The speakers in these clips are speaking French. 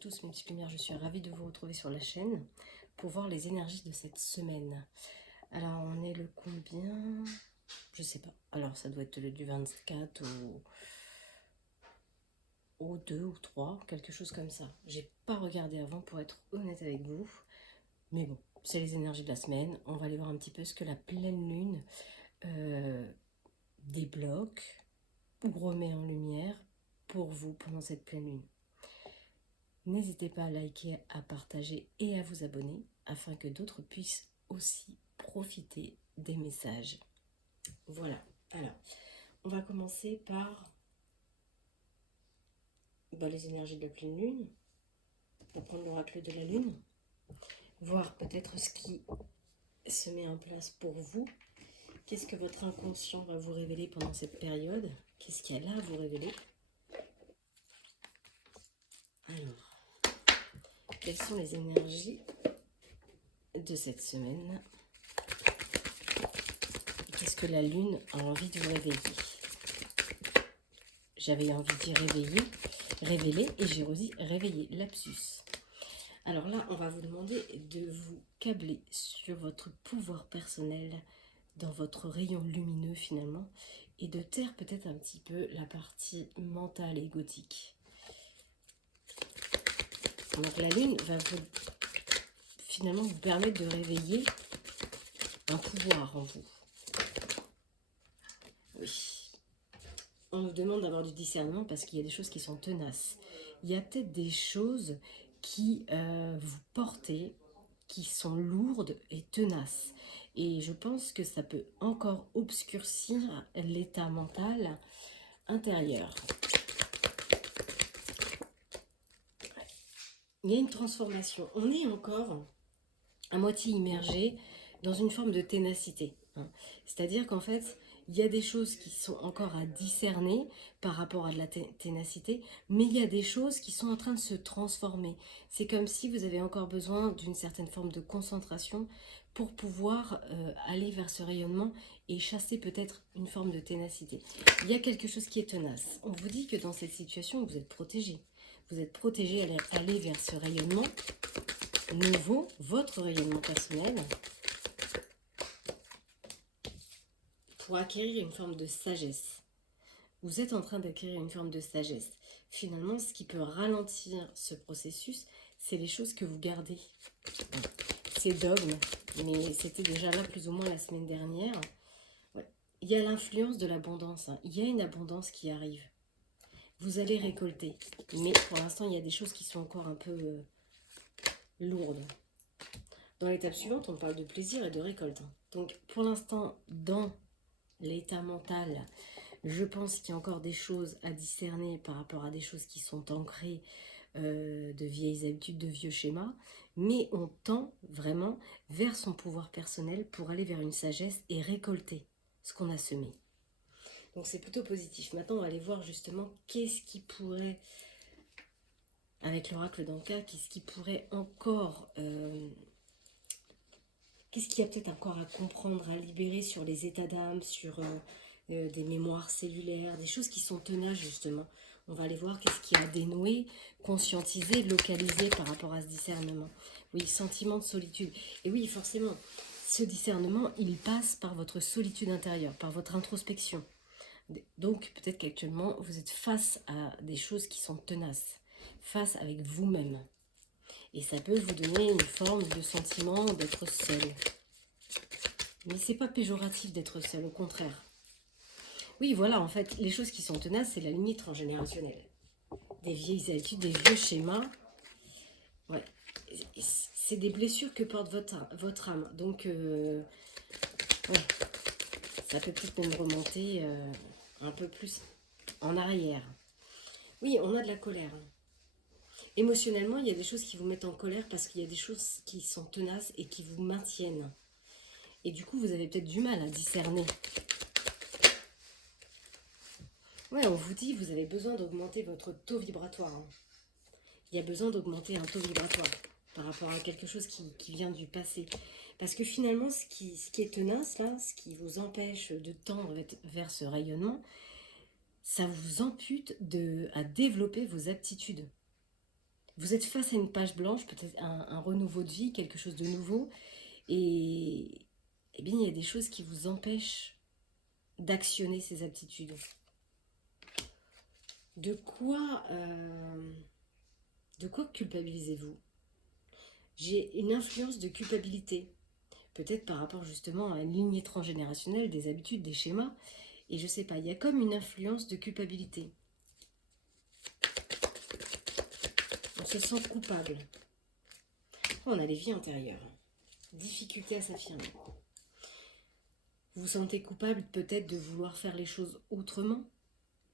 tous mes petites lumières, je suis ravie de vous retrouver sur la chaîne pour voir les énergies de cette semaine. Alors on est le combien? Je sais pas. Alors ça doit être le du 24 au 2 ou 3, quelque chose comme ça. J'ai pas regardé avant pour être honnête avec vous. Mais bon, c'est les énergies de la semaine. On va aller voir un petit peu ce que la pleine lune débloque ou remet en lumière pour vous pendant cette pleine lune. N'hésitez pas à liker, à partager et à vous abonner afin que d'autres puissent aussi profiter des messages. Voilà, alors on va commencer par les énergies de la pleine lune. On va prendre l'oracle de la lune, voir peut-être ce qui se met en place pour vous. Qu'est-ce que votre inconscient va vous révéler pendant cette période? Qu'est-ce qu'il y a là à vous révéler? Alors, quelles sont les énergies de cette semaine? Qu'est-ce que la lune a envie de vous réveiller? J'avais envie de dire révéler, et j'ai aussi réveillé, lapsus. Alors là, on va vous demander de vous câbler sur votre pouvoir personnel, dans votre rayon lumineux finalement, et de taire peut-être un petit peu la partie mentale et égotique. Donc la lune va finalement vous permettre de réveiller un pouvoir en vous. Oui. On nous demande d'avoir du discernement parce qu'il y a des choses qui sont tenaces. Il y a peut-être des choses qui vous portez, qui sont lourdes et tenaces. Et je pense que ça peut encore obscurcir l'état mental intérieur. Il y a une transformation. On est encore à moitié immergé dans une forme de ténacité. C'est-à-dire qu'en fait, il y a des choses qui sont encore à discerner par rapport à de la ténacité, mais il y a des choses qui sont en train de se transformer. C'est comme si vous avez encore besoin d'une certaine forme de concentration pour pouvoir aller vers ce rayonnement et chasser peut-être une forme de ténacité. Il y a quelque chose qui est tenace. On vous dit que dans cette situation, vous êtes protégé. Vous êtes protégé à aller vers ce rayonnement nouveau, votre rayonnement personnel, pour acquérir une forme de sagesse. Vous êtes en train d'acquérir une forme de sagesse. Finalement, ce qui peut ralentir ce processus, c'est les choses que vous gardez. Ces dogmes, mais c'était déjà là plus ou moins la semaine dernière. Ouais. Il y a l'influence de l'abondance. Il y a une abondance qui arrive. Vous allez récolter. Mais pour l'instant, il y a des choses qui sont encore un peu lourdes. Dans l'étape suivante, on parle de plaisir et de récolte. Donc, pour l'instant, dans l'état mental, je pense qu'il y a encore des choses à discerner par rapport à des choses qui sont ancrées de vieilles habitudes, de vieux schémas, mais on tend vraiment vers son pouvoir personnel pour aller vers une sagesse et récolter ce qu'on a semé. Donc c'est plutôt positif. Maintenant, on va aller voir justement qu'est-ce qui pourrait, avec l'oracle d'Anka, qu'est-ce qui pourrait encore... qu'est-ce qu'il y a peut-être encore à comprendre, à libérer sur les états d'âme, sur des mémoires cellulaires, des choses qui sont tenaces justement. On va aller voir qu'est-ce qu'il y a à dénouer, conscientiser, localiser par rapport à ce discernement. Oui, sentiment de solitude. Et oui, forcément, ce discernement, il passe par votre solitude intérieure, par votre introspection. Donc, peut-être qu'actuellement, vous êtes face à des choses qui sont tenaces, face avec vous-même. Et ça peut vous donner une forme de sentiment d'être seul. Mais c'est pas péjoratif d'être seul, au contraire. Oui, voilà, en fait, les choses qui sont tenaces, c'est la limite transgénérationnelle. Des vieilles habitudes, des vieux schémas. Ouais. C'est des blessures que porte votre âme. Donc, ouais, ça peut peut-être même remonter un peu plus en arrière. Oui, on a de la colère. Émotionnellement, il y a des choses qui vous mettent en colère parce qu'il y a des choses qui sont tenaces et qui vous maintiennent. Et du coup, vous avez peut-être du mal à discerner. Ouais, on vous dit, vous avez besoin d'augmenter votre taux vibratoire. Il y a besoin d'augmenter un taux vibratoire par rapport à quelque chose qui vient du passé. Parce que finalement, ce qui est tenace, là, ce qui vous empêche de tendre vers ce rayonnement, ça vous ampute à développer vos aptitudes. vous êtes face à une page blanche, peut-être un renouveau de vie, quelque chose de nouveau, et eh bien, il y a des choses qui vous empêchent d'actionner ces aptitudes. De quoi culpabilisez-vous? J'ai une influence de culpabilité, peut-être par rapport justement à une lignée transgénérationnelle, des habitudes, des schémas, et je sais pas, il y a comme une influence de culpabilité. On se sent coupable. On a les vies antérieures. Difficulté à s'affirmer. Vous vous sentez coupable peut-être de vouloir faire les choses autrement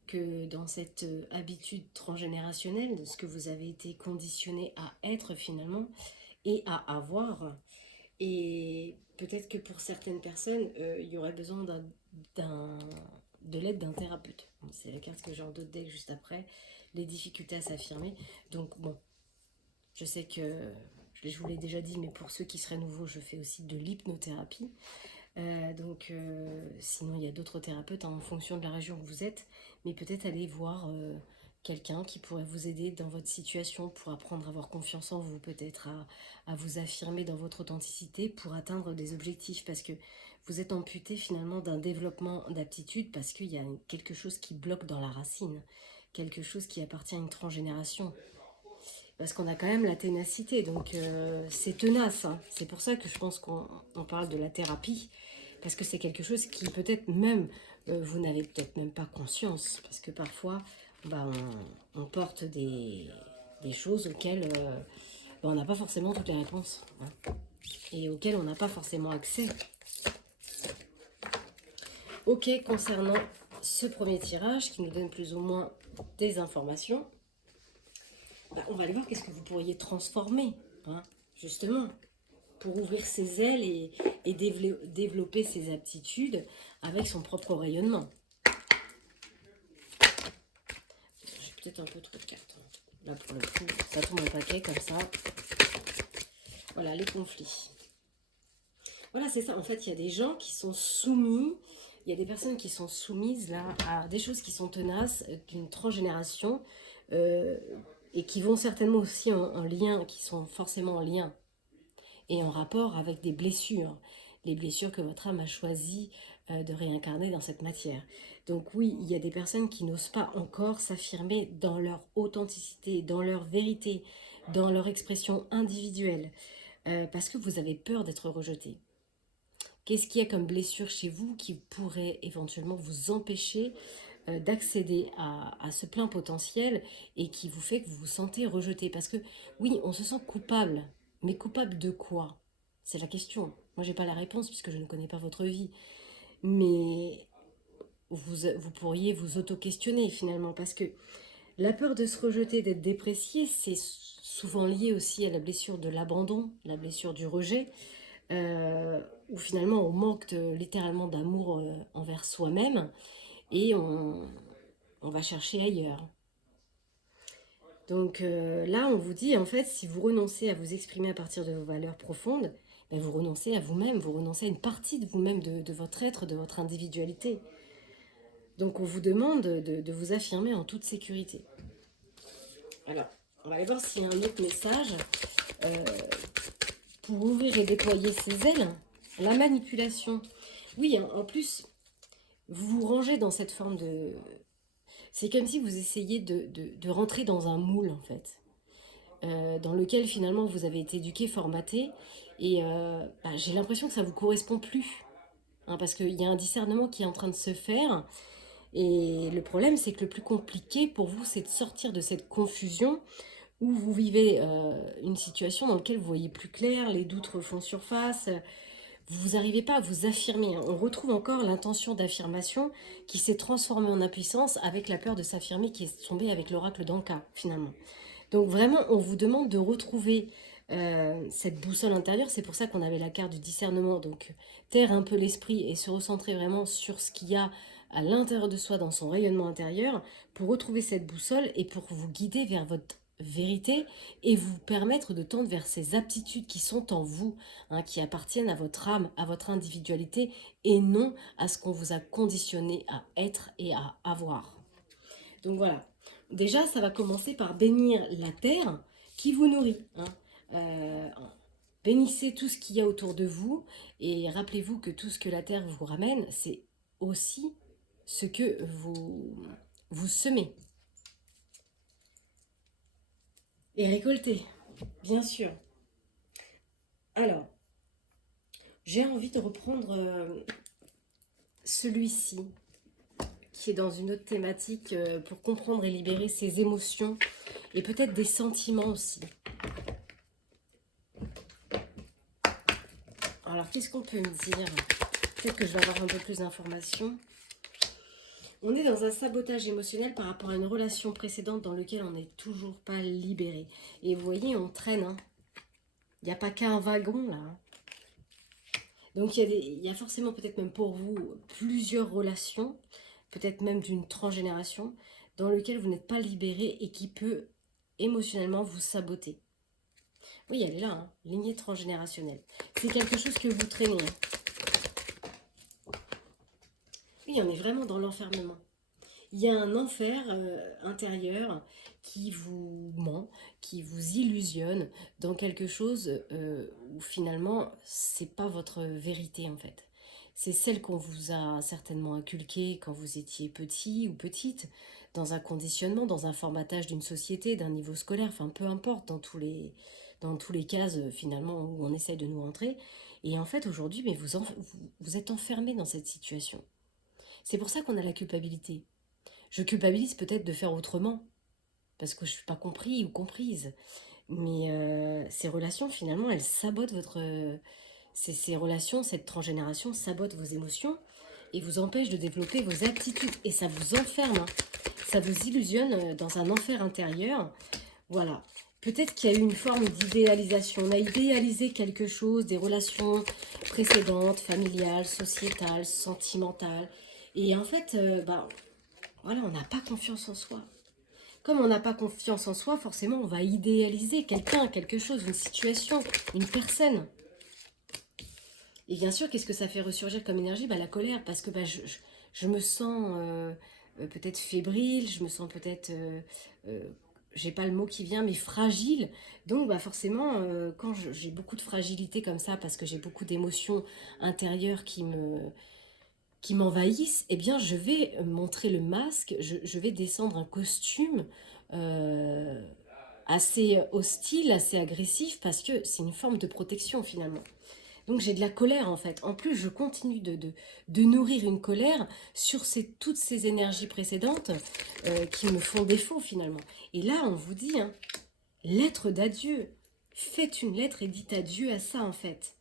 que dans cette habitude transgénérationnelle, de ce que vous avez été conditionné à être finalement et à avoir. Et peut-être que pour certaines personnes, il y aurait besoin de l'aide d'un thérapeute. C'est la carte que j'ai en dos de deck juste après, les difficultés à s'affirmer. Donc bon, je sais que, je vous l'ai déjà dit, mais pour ceux qui seraient nouveaux, je fais aussi de l'hypnothérapie. Sinon, il y a d'autres thérapeutes en fonction de la région où vous êtes, mais peut-être aller voir quelqu'un qui pourrait vous aider dans votre situation pour apprendre à avoir confiance en vous, peut-être à vous affirmer dans votre authenticité pour atteindre des objectifs, parce que vous êtes amputé finalement d'un développement d'aptitude parce qu'il y a quelque chose qui bloque dans la racine, quelque chose qui appartient à une transgénération. Parce qu'on a quand même la ténacité, donc c'est tenace. Hein. C'est pour ça que je pense qu'on parle de la thérapie, parce que c'est quelque chose qui peut-être même, vous n'avez peut-être même pas conscience, parce que parfois, bah, on porte des choses auxquelles bah, on n'a pas forcément toutes les réponses, hein, et auxquelles on n'a pas forcément accès. Ok, concernant ce premier tirage, qui nous donne plus ou moins des informations, bah, on va aller voir qu'est-ce que vous pourriez transformer, hein, justement, pour ouvrir ses ailes et développer ses aptitudes avec son propre rayonnement. J'ai peut-être un peu trop de cartes. Là, pour le coup, ça tombe en paquet comme ça. Voilà, les conflits. Voilà, c'est ça. En fait, il y a des gens qui sont soumis, il y a des personnes qui sont soumises là à des choses qui sont tenaces d'une transgénération et qui vont certainement aussi en lien, qui sont forcément en lien et en rapport avec des blessures, les blessures que votre âme a choisi de réincarner dans cette matière. Donc oui, il y a des personnes qui n'osent pas encore s'affirmer dans leur authenticité, dans leur vérité, dans leur expression individuelle, parce que vous avez peur d'être rejeté. Qu'est-ce qu'il y a comme blessure chez vous qui pourrait éventuellement vous empêcher d'accéder à ce plein potentiel et qui vous fait que vous vous sentez rejeté? Parce que oui, on se sent coupable, mais coupable de quoi? C'est la question. Moi, j'ai pas la réponse puisque je ne connais pas votre vie. Mais vous pourriez vous auto-questionner finalement parce que la peur de se rejeter, d'être déprécié, c'est souvent lié aussi à la blessure de l'abandon, la blessure du rejet, où finalement on manque littéralement d'amour envers soi-même et on va chercher ailleurs. Donc là, on vous dit, en fait, si vous renoncez à vous exprimer à partir de vos valeurs profondes, ben vous renoncez à vous-même, vous renoncez à une partie de vous-même, de votre être, de votre individualité. Donc on vous demande de vous affirmer en toute sécurité. Alors, on va aller voir s'il y a un autre message. Pour ouvrir et déployer ses ailes, la manipulation. Oui, en plus, vous vous rangez dans cette forme de... C'est comme si vous essayiez de rentrer dans un moule, en fait. Dans lequel finalement vous avez été éduqué, formaté, et j'ai l'impression que ça ne vous correspond plus, hein, parce qu'il y a un discernement qui est en train de se faire, et le problème c'est que le plus compliqué pour vous c'est de sortir de cette confusion où vous vivez une situation dans laquelle vous voyez plus clair, les doutes refont surface, vous n'arrivez pas à vous affirmer, hein. On retrouve encore l'intention d'affirmation qui s'est transformée en impuissance avec la peur de s'affirmer qui est tombée avec l'oracle d'Anka finalement. Donc vraiment, on vous demande de retrouver cette boussole intérieure. C'est pour ça qu'on avait la carte du discernement. Donc taire un peu l'esprit et se recentrer vraiment sur ce qu'il y a à l'intérieur de soi dans son rayonnement intérieur pour retrouver cette boussole et pour vous guider vers votre vérité et vous permettre de tendre vers ces aptitudes qui sont en vous, hein, qui appartiennent à votre âme, à votre individualité et non à ce qu'on vous a conditionné à être et à avoir. Donc voilà. Déjà, ça va commencer par bénir la terre qui vous nourrit. Hein. Euh, Bénissez tout ce qu'il y a autour de vous et rappelez-vous que tout ce que la terre vous ramène, c'est aussi ce que vous semez et récoltez, bien sûr. Alors, j'ai envie de reprendre celui-ci qui est dans une autre thématique pour comprendre et libérer ses émotions et peut-être des sentiments aussi. Alors, qu'est-ce qu'on peut me dire? Peut-être que je vais avoir un peu plus d'informations. On est dans un sabotage émotionnel par rapport à une relation précédente dans laquelle on n'est toujours pas libéré. Et vous voyez, on traîne. Hein. Il n'y a pas qu'un wagon là. Hein. Donc il y a forcément peut-être même pour vous plusieurs relations, peut-être même d'une transgénération, dans lequel vous n'êtes pas libéré et qui peut émotionnellement vous saboter. Oui, elle est là, hein, lignée transgénérationnelle. C'est quelque chose que vous traînez. Hein. Oui, on est vraiment dans l'enfermement. Il y a un enfer intérieur qui vous ment, qui vous illusionne dans quelque chose où finalement c'est pas votre vérité en fait. C'est celle qu'on vous a certainement inculquée quand vous étiez petit ou petite, dans un conditionnement, dans un formatage d'une société, d'un niveau scolaire, enfin peu importe, dans tous les cases finalement où on essaye de nous rentrer. Et en fait aujourd'hui, mais vous êtes enfermé dans cette situation. C'est pour ça qu'on a la culpabilité. Je culpabilise peut-être de faire autrement, parce que je ne suis pas compris ou comprise. Mais ces relations, finalement, elles sabotent votre... ces relations, cette transgénération sabote vos émotions et vous empêche de développer vos aptitudes. Et ça vous enferme, hein. Ça vous illusionne dans un enfer intérieur. Voilà. Peut-être qu'il y a eu une forme d'idéalisation. On a idéalisé quelque chose, des relations précédentes, familiales, sociétales, sentimentales. Et en fait, voilà, on n'a pas confiance en soi. Comme on n'a pas confiance en soi, forcément, on va idéaliser quelqu'un, quelque chose, une situation, une personne. Et bien sûr, qu'est-ce que ça fait ressurgir comme énergie? La colère, parce que je me sens peut-être fébrile, je me sens peut-être, j'ai pas le mot qui vient, mais fragile. Donc forcément, quand j'ai beaucoup de fragilité comme ça, parce que j'ai beaucoup d'émotions intérieures qui m'envahissent, eh bien je vais montrer le masque, je vais descendre un costume euh, assez hostile, assez agressif, parce que c'est une forme de protection finalement. Donc j'ai de la colère en fait. En plus, je continue de nourrir une colère sur toutes ces énergies précédentes qui me font défaut finalement. Et là, on vous dit, hein, lettre d'adieu. Faites une lettre et dites adieu à ça en fait,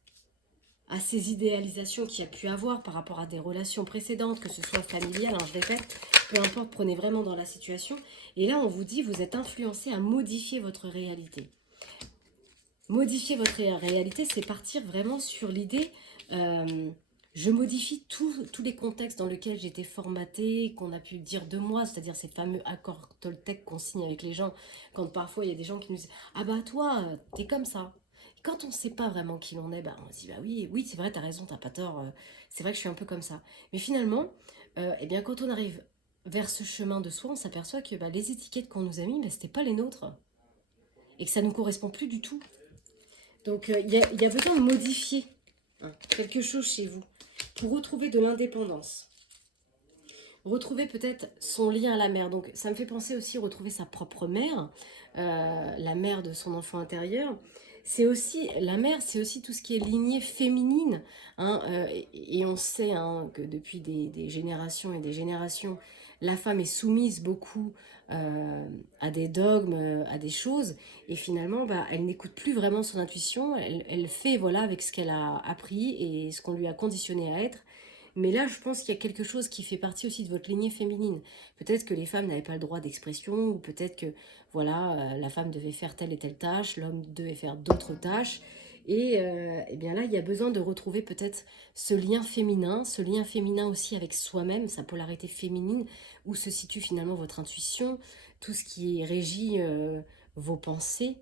à ces idéalisations qu'il y a pu avoir par rapport à des relations précédentes, que ce soit familiales, alors je répète, peu importe, prenez vraiment dans la situation. Et là, on vous dit, vous êtes influencé à modifier votre réalité. Modifier votre réalité, c'est partir vraiment sur l'idée, je modifie tous les contextes dans lesquels j'étais formatée, qu'on a pu dire de moi, c'est-à-dire ces fameux accords Toltec qu'on signe avec les gens, quand parfois il y a des gens qui nous disent « Ah bah toi, t'es comme ça ». Quand on ne sait pas vraiment qui l'on est, on se dit bah oui, oui c'est vrai, t'as raison, t'as pas tort, c'est vrai que je suis un peu comme ça. Mais finalement, eh bien, quand on arrive vers ce chemin de soi, on s'aperçoit que les étiquettes qu'on nous a mis, c'était pas les nôtres et que ça ne nous correspond plus du tout. Donc il y a besoin de modifier quelque chose chez vous pour retrouver de l'indépendance. Retrouver peut-être son lien à la mère. Donc ça me fait penser aussi retrouver sa propre mère, la mère de son enfant intérieur. C'est aussi, la mère, c'est aussi tout ce qui est lignée féminine. Hein, et on sait que depuis des générations et des générations, la femme est soumise beaucoup à des dogmes, à des choses. Et finalement, elle n'écoute plus vraiment son intuition. Elle fait voilà, avec ce qu'elle a appris et ce qu'on lui a conditionné à être. Mais là, je pense qu'il y a quelque chose qui fait partie aussi de votre lignée féminine. Peut-être que les femmes n'avaient pas le droit d'expression, ou peut-être que voilà, la femme devait faire telle et telle tâche, l'homme devait faire d'autres tâches. Et bien là, il y a besoin de retrouver peut-être ce lien féminin aussi avec soi-même, sa polarité féminine, où se situe finalement votre intuition, tout ce qui régit vos pensées,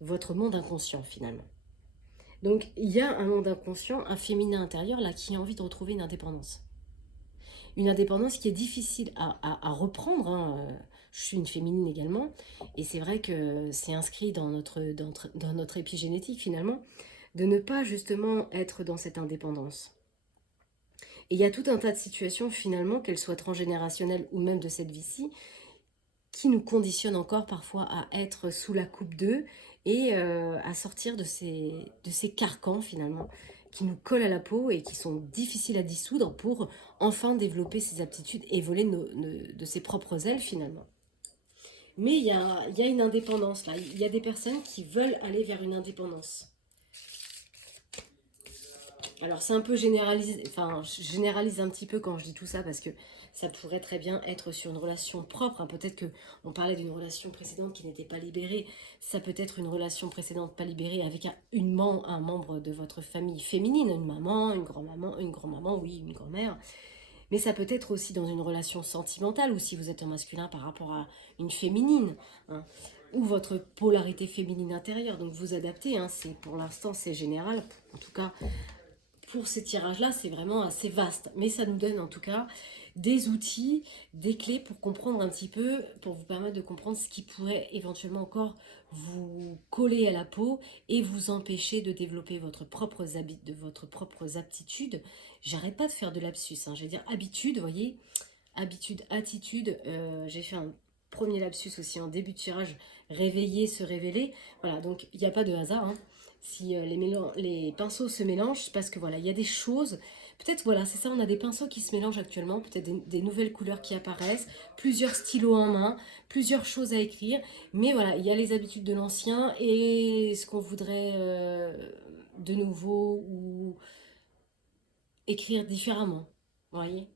votre monde inconscient finalement. Donc il y a un monde inconscient, un féminin intérieur là qui a envie de retrouver une indépendance. Une indépendance qui est difficile à reprendre. Hein. je suis une féminine également, et c'est vrai que c'est inscrit dans notre épigénétique finalement, de ne pas justement être dans cette indépendance. Et il y a tout un tas de situations finalement, qu'elles soient transgénérationnelles ou même de cette vie-ci, qui nous conditionnent encore parfois à être sous la coupe d'eux et à sortir de ces carcans finalement, qui nous collent à la peau et qui sont difficiles à dissoudre pour enfin développer ses aptitudes et voler de ses propres ailes finalement. Mais il y a une indépendance là, il y a des personnes qui veulent aller vers une indépendance. Alors c'est un peu généralisé, enfin je généralise un petit peu quand je dis tout ça parce que ça pourrait très bien être sur une relation propre, hein. Peut-être que on parlait d'une relation précédente qui n'était pas libérée, ça peut être une relation précédente pas libérée avec un membre de votre famille féminine, une maman, une grand-maman, oui, une grand-mère. Mais ça peut être aussi dans une relation sentimentale ou si vous êtes un masculin par rapport à une féminine, hein, ou votre polarité féminine intérieure. Donc vous adaptez, hein, pour l'instant c'est général, en tout cas pour ces tirages-là, c'est vraiment assez vaste. Mais ça nous donne en tout cas des outils, des clés pour comprendre un petit peu, pour vous permettre de comprendre ce qui pourrait éventuellement encore vous coller à la peau et vous empêcher de développer votre votre propres aptitudes. J'arrête pas de faire de lapsus, hein. Je vais dire habitude, vous voyez, habitude, attitude. J'ai fait un premier lapsus aussi en début de tirage, réveiller, se révéler. Voilà, donc il n'y a pas de hasard, hein. Si les pinceaux se mélangent, c'est parce que voilà, il y a des choses, peut-être voilà, c'est ça, on a des pinceaux qui se mélangent actuellement, peut-être des nouvelles couleurs qui apparaissent, plusieurs stylos en main, plusieurs choses à écrire, mais voilà, il y a les habitudes de l'ancien et ce qu'on voudrait de nouveau ou écrire différemment, vous voyez.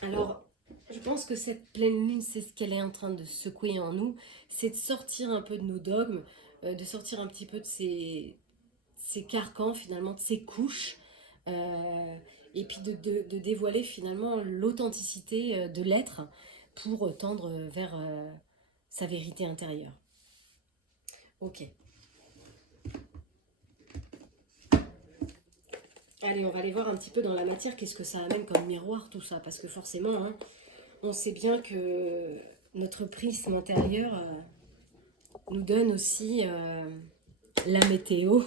Alors, je pense que cette pleine lune, c'est ce qu'elle est en train de secouer en nous, c'est de sortir un peu de nos dogmes, de sortir un petit peu de ces carcans finalement, de ces couches, et puis de dévoiler finalement l'authenticité de l'être pour tendre vers sa vérité intérieure. Ok. Allez, on va aller voir un petit peu dans la matière, qu'est-ce que ça amène comme miroir tout ça, parce que forcément, hein, on sait bien que notre prisme intérieur nous donne aussi la météo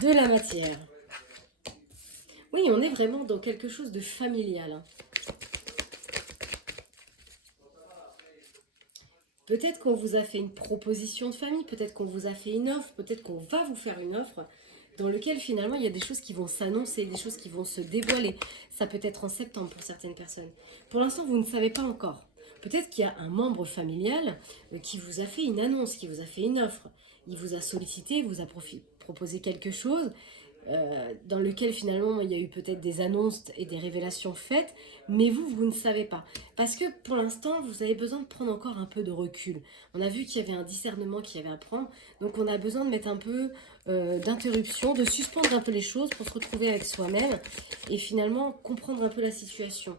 de la matière. Oui, on est vraiment dans quelque chose de familial, hein. Peut-être qu'on vous a fait une proposition de famille, peut-être qu'on vous a fait une offre, peut-être qu'on va vous faire une offre dans lequel finalement il y a des choses qui vont s'annoncer, des choses qui vont se dévoiler. Ça peut être en septembre pour certaines personnes. Pour l'instant, vous ne savez pas encore. Peut-être qu'il y a un membre familial qui vous a fait une annonce, qui vous a fait une offre. Il vous a sollicité, vous a proposé quelque chose dans lequel finalement il y a eu peut-être des annonces et des révélations faites, mais vous ne savez pas. Parce que pour l'instant, vous avez besoin de prendre encore un peu de recul. On a vu qu'il y avait un discernement qu'il y avait à prendre, donc on a besoin de mettre un peu d'interruption, de suspendre un peu les choses pour se retrouver avec soi-même et finalement comprendre un peu la situation.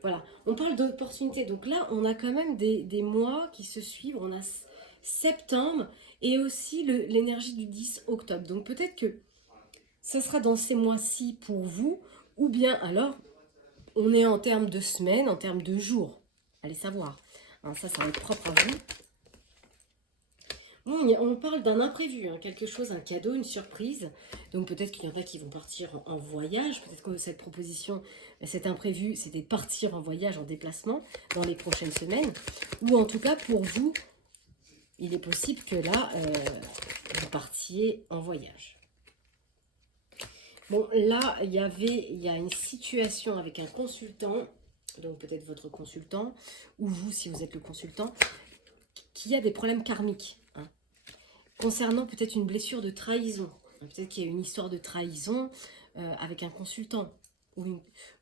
Voilà, on parle d'opportunités, donc là on a quand même des mois qui se suivent, on a septembre et aussi l'énergie du 10 octobre, donc peut-être que ça sera dans ces mois-ci pour vous, ou bien alors, on est en termes de semaines, en termes de jours. Allez savoir. Hein, ça va être propre à vous. Bon, on parle d'un imprévu, hein, quelque chose, un cadeau, une surprise. Donc peut-être qu'il y en a qui vont partir en voyage. Peut-être que cette proposition, cet imprévu, c'était de partir en voyage, en déplacement dans les prochaines semaines. Ou en tout cas, pour vous, il est possible que là, vous partiez en voyage. Bon, là, il y a une situation avec un consultant, donc peut-être votre consultant, ou vous, si vous êtes le consultant, qui a des problèmes karmiques, hein, concernant peut-être une blessure de trahison. Peut-être qu'il y a une histoire de trahison avec un consultant,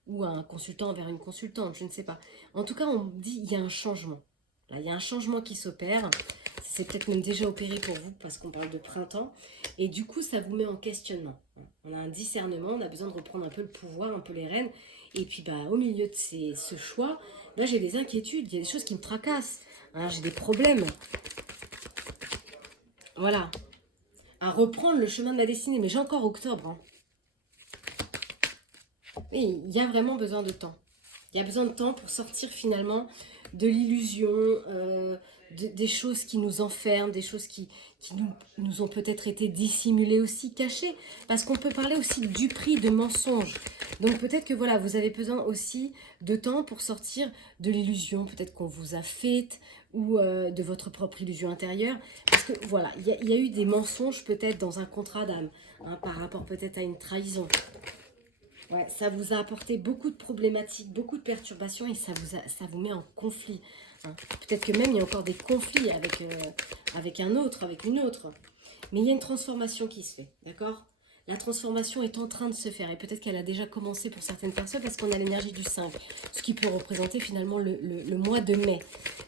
ou un consultant vers une consultante, je ne sais pas. En tout cas, on dit qu'il y a un changement. Là, il y a un changement qui s'opère. C'est peut-être même déjà opéré pour vous parce qu'on parle de printemps. Et du coup, ça vous met en questionnement. On a un discernement, on a besoin de reprendre un peu le pouvoir, un peu les rênes. Et puis, au milieu de ce choix, j'ai des inquiétudes, il y a des choses qui me tracassent. Hein, j'ai des problèmes. Voilà. À reprendre le chemin de ma destinée. Mais j'ai encore octobre. Hein. Et il y a vraiment besoin de temps. Il Il y a besoin de temps pour sortir finalement de l'illusion, des choses qui nous enferment, des choses qui nous ont peut-être été dissimulées aussi, cachées. Parce qu'on peut parler aussi du prix de mensonges. Donc peut-être que voilà, vous avez besoin aussi de temps pour sortir de l'illusion, peut-être qu'on vous a faite, ou de votre propre illusion intérieure. Parce que voilà, il y a eu des mensonges peut-être dans un contrat d'âme, hein, par rapport peut-être à une trahison. Ouais, ça vous a apporté beaucoup de problématiques, beaucoup de perturbations et ça vous met en conflit, hein. Peut-être que même il y a encore des conflits avec un autre, avec une autre. Mais il y a une transformation qui se fait, d'accord? La transformation est en train de se faire et peut-être qu'elle a déjà commencé pour certaines personnes parce qu'on a l'énergie du 5, ce qui peut représenter finalement le mois de mai.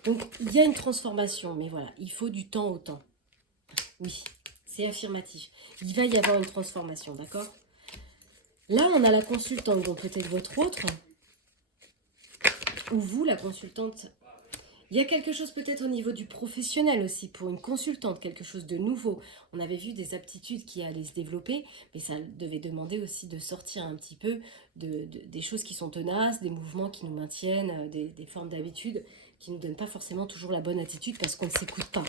Donc il y a une transformation, mais voilà, il faut du temps au temps. Oui, c'est affirmatif. Il va y avoir une transformation, d'accord? Là, on a la consultante, donc peut-être votre autre, ou vous, la consultante. Il y a quelque chose peut-être au niveau du professionnel aussi, pour une consultante, quelque chose de nouveau. On avait vu des aptitudes qui allaient se développer, mais ça devait demander aussi de sortir un petit peu des choses qui sont tenaces, des mouvements qui nous maintiennent, des formes d'habitude qui ne nous donnent pas forcément toujours la bonne attitude parce qu'on ne s'écoute pas.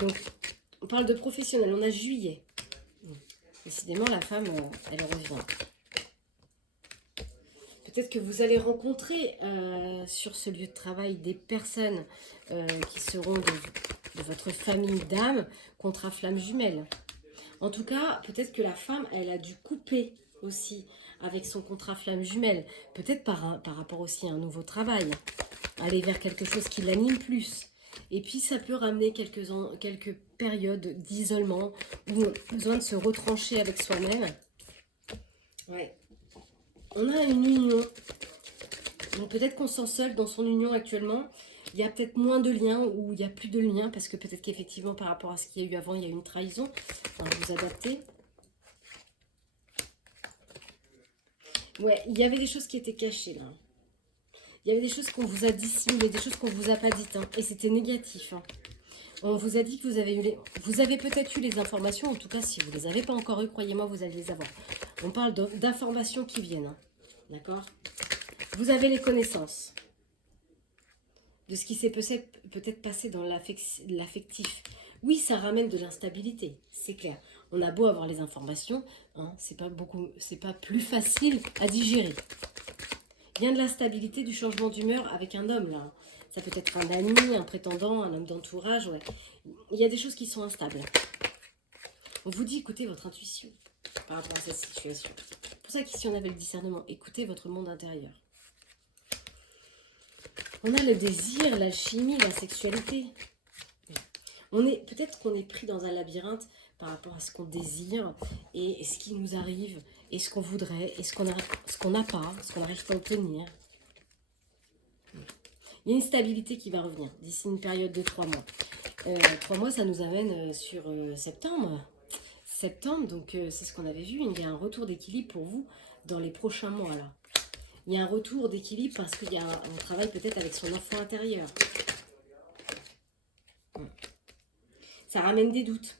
Donc, on parle de professionnel, on a juillet. Décidément, la femme, elle revient. Peut-être que vous allez rencontrer sur ce lieu de travail des personnes qui seront de votre famille d'âme contre flamme jumelle. En tout cas, peut-être que la femme, elle a dû couper aussi avec son contrat flamme jumelle. Peut-être par rapport aussi à un nouveau travail. Aller vers quelque chose qui l'anime plus. Et puis, ça peut ramener quelques périodes d'isolement où on a besoin de se retrancher avec soi-même. Ouais. On a une union. Donc peut-être qu'on se sent seul dans son union actuellement. Il y a peut-être moins de liens ou il n'y a plus de liens parce que peut-être qu'effectivement par rapport à ce qu'il y a eu avant, il y a eu une trahison. Enfin, vous adaptez. Ouais, il y avait des choses qui étaient cachées là. Il y avait des choses qu'on vous a dissimulées, des choses qu'on ne vous a pas dites. Hein, et c'était négatif. Hein. On vous a dit que vous avez peut-être eu les informations. En tout cas, si vous ne les avez pas encore eues, croyez-moi, vous allez les avoir. On parle d'informations qui viennent. Hein, d'accord? Vous avez les connaissances de ce qui s'est peut-être passé dans l'affectif. Oui, ça ramène de l'instabilité, c'est clair. On a beau avoir les informations, hein, c'est pas plus facile à digérer. Il y a de l'instabilité, du changement d'humeur avec un homme là. Ça peut être un ami, un prétendant, un homme d'entourage. Ouais. Il y a des choses qui sont instables. On vous dit écoutez votre intuition par rapport à cette situation. C'est pour ça qu'ici on avait le discernement. Écoutez votre monde intérieur. On a le désir, l'alchimie, la sexualité. Peut-être qu'on est pris dans un labyrinthe par rapport à ce qu'on désire et ce qui nous arrive et ce qu'on voudrait et ce qu'on n'a pas, ce qu'on n'arrive pas à obtenir. Il y a une stabilité qui va revenir d'ici une période de 3 mois. 3 mois, ça nous amène sur septembre. Septembre, donc c'est ce qu'on avait vu. Il y a un retour d'équilibre pour vous dans les prochains mois là. Il y a un retour d'équilibre parce qu'il y a un travail peut-être avec son enfant intérieur. Ça ramène des doutes.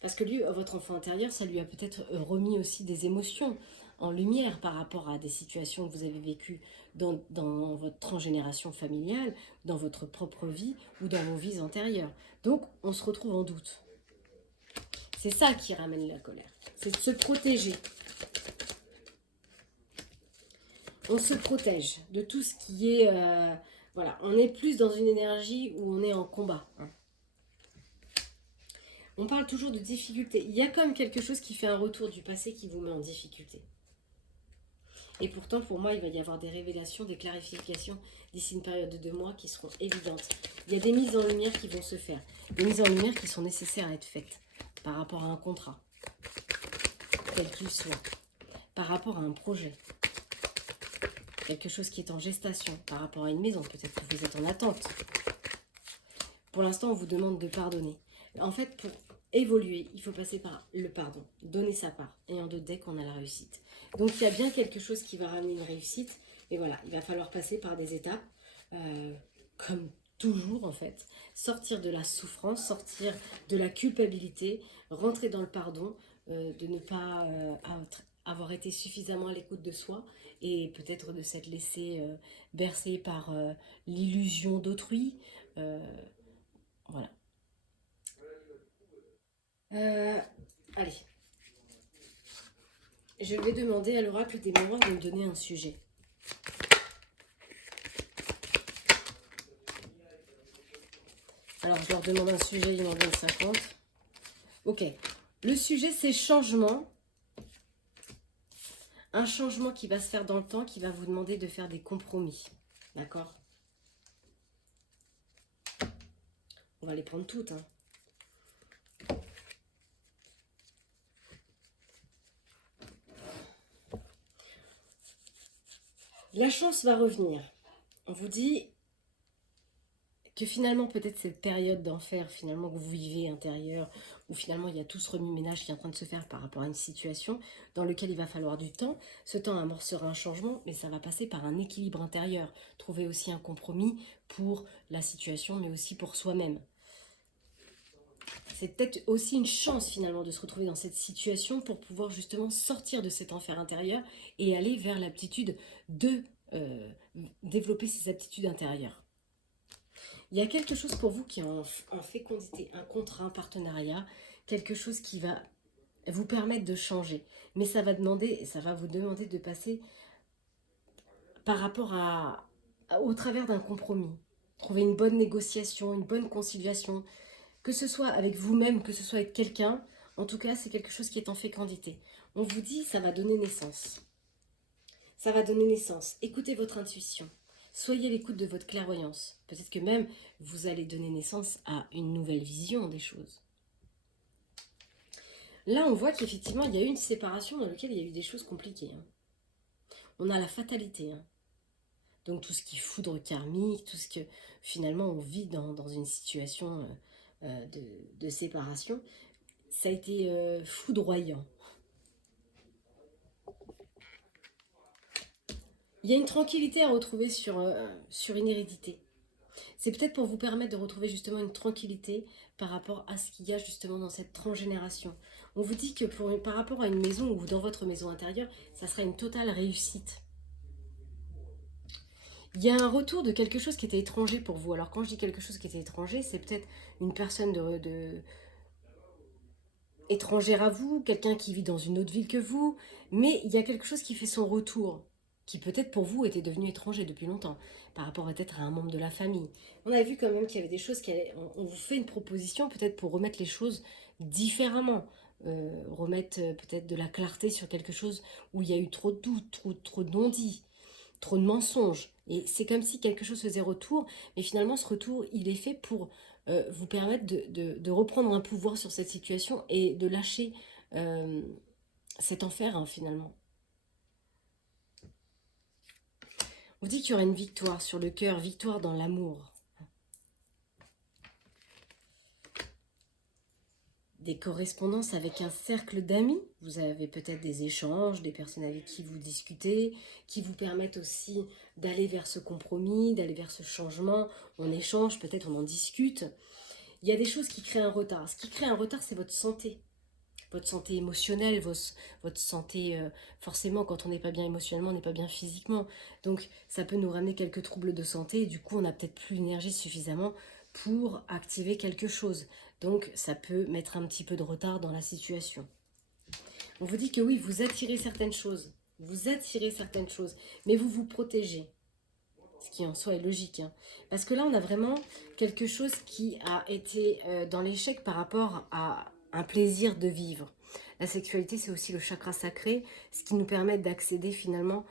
Parce que lui, votre enfant intérieur, ça lui a peut-être remis aussi des émotions en lumière par rapport à des situations que vous avez vécues dans votre transgénération familiale, dans votre propre vie ou dans vos vies antérieures. Donc, on se retrouve en doute. C'est ça qui ramène la colère. C'est de se protéger. On se protège de tout ce qui est... voilà, on est plus dans une énergie où on est en combat. Hein. On parle toujours de difficulté. Il y a comme quelque chose qui fait un retour du passé qui vous met en difficulté. Et pourtant, pour moi, il va y avoir des révélations, des clarifications d'ici une période de 2 mois qui seront évidentes. Il y a des mises en lumière qui vont se faire. Des mises en lumière qui sont nécessaires à être faites par rapport à un contrat, quel qu'il soit, par rapport à un projet. Quelque chose qui est en gestation, par rapport à une maison, peut-être que vous êtes en attente. Pour l'instant, on vous demande de pardonner. En fait, pour évoluer, il faut passer par le pardon, donner sa part. Et en d'autres decks, on a la réussite. Donc, il y a bien quelque chose qui va ramener une réussite. Et voilà, il va falloir passer par des étapes, comme toujours en fait. Sortir de la souffrance, sortir de la culpabilité, rentrer dans le pardon, de ne pas avoir été suffisamment à l'écoute de soi et peut-être de s'être laissé bercer par l'illusion d'autrui. Voilà. Allez, je vais demander à l'oracle des mémoires de me donner un sujet. Alors, je leur demande un sujet, ils m'en donnent 50. Ok. Le sujet, c'est changement. Un changement qui va se faire dans le temps, qui va vous demander de faire des compromis. D'accord? On va les prendre toutes. Hein. La chance va revenir. On vous dit que finalement, peut-être cette période d'enfer, finalement, que vous vivez intérieur, où finalement, il y a tout ce remue-ménage qui est en train de se faire par rapport à une situation dans laquelle il va falloir du temps. Ce temps amorcera un changement, mais ça va passer par un équilibre intérieur. Trouver aussi un compromis pour la situation, mais aussi pour soi-même. C'est peut-être aussi une chance finalement de se retrouver dans cette situation pour pouvoir justement sortir de cet enfer intérieur et aller vers l'aptitude de développer ses aptitudes intérieures. Il y a quelque chose pour vous qui est en fécondité, un contrat, un partenariat, quelque chose qui va vous permettre de changer. Mais ça va vous demander de passer par rapport au travers d'un compromis. Trouver une bonne négociation, une bonne conciliation, que ce soit avec vous-même, que ce soit avec quelqu'un, en tout cas, c'est quelque chose qui est en fécondité. On vous dit, ça va donner naissance. Ça va donner naissance. Écoutez votre intuition. Soyez à l'écoute de votre clairvoyance. Peut-être que même, vous allez donner naissance à une nouvelle vision des choses. Là, on voit qu'effectivement, il y a eu une séparation dans laquelle il y a eu des choses compliquées. Hein. On a la fatalité. Hein. Donc, tout ce qui est foudre karmique, tout ce que finalement on vit dans une situation de séparation, ça a été foudroyant. Il y a une tranquillité à retrouver sur une hérédité. C'est peut-être pour vous permettre de retrouver justement une tranquillité par rapport à ce qu'il y a justement dans cette transgénération. On vous dit que par rapport à une maison ou dans votre maison intérieure, ça sera une totale réussite. Il y a un retour de quelque chose qui était étranger pour vous. Alors quand je dis quelque chose qui était étranger, c'est peut-être une personne étrangère à vous, quelqu'un qui vit dans une autre ville que vous, mais il y a quelque chose qui fait son retour, qui peut-être pour vous était devenu étranger depuis longtemps, par rapport peut-être à un membre de la famille. On a vu quand même qu'il y avait des choses, on vous fait une proposition peut-être pour remettre les choses différemment, remettre peut-être de la clarté sur quelque chose où il y a eu trop de doutes, trop de non-dits, trop de mensonges. Et c'est comme si quelque chose faisait retour, mais finalement ce retour, il est fait pour vous permettre de reprendre un pouvoir sur cette situation et de lâcher cet enfer hein, finalement. On dit qu'il y aura une victoire sur le cœur, victoire dans l'amour. Des correspondances avec un cercle d'amis. Vous avez peut-être des échanges, des personnes avec qui vous discutez, qui vous permettent aussi d'aller vers ce compromis, d'aller vers ce changement. On échange, peut-être on en discute. Il y a des choses qui créent un retard. Ce qui crée un retard, c'est votre santé. Votre santé émotionnelle, votre santé, forcément, quand on n'est pas bien émotionnellement, on n'est pas bien physiquement. Donc, ça peut nous ramener quelques troubles de santé et du coup, on n'a peut-être plus l'énergie suffisamment pour activer quelque chose. Donc, ça peut mettre un petit peu de retard dans la situation. On vous dit que oui, vous attirez certaines choses. Vous attirez certaines choses, mais vous vous protégez. Ce qui en soi est logique. Hein. Parce que là, on a vraiment quelque chose qui a été dans l'échec par rapport à un plaisir de vivre. La sexualité, c'est aussi le chakra sacré, ce qui nous permet d'accéder finalement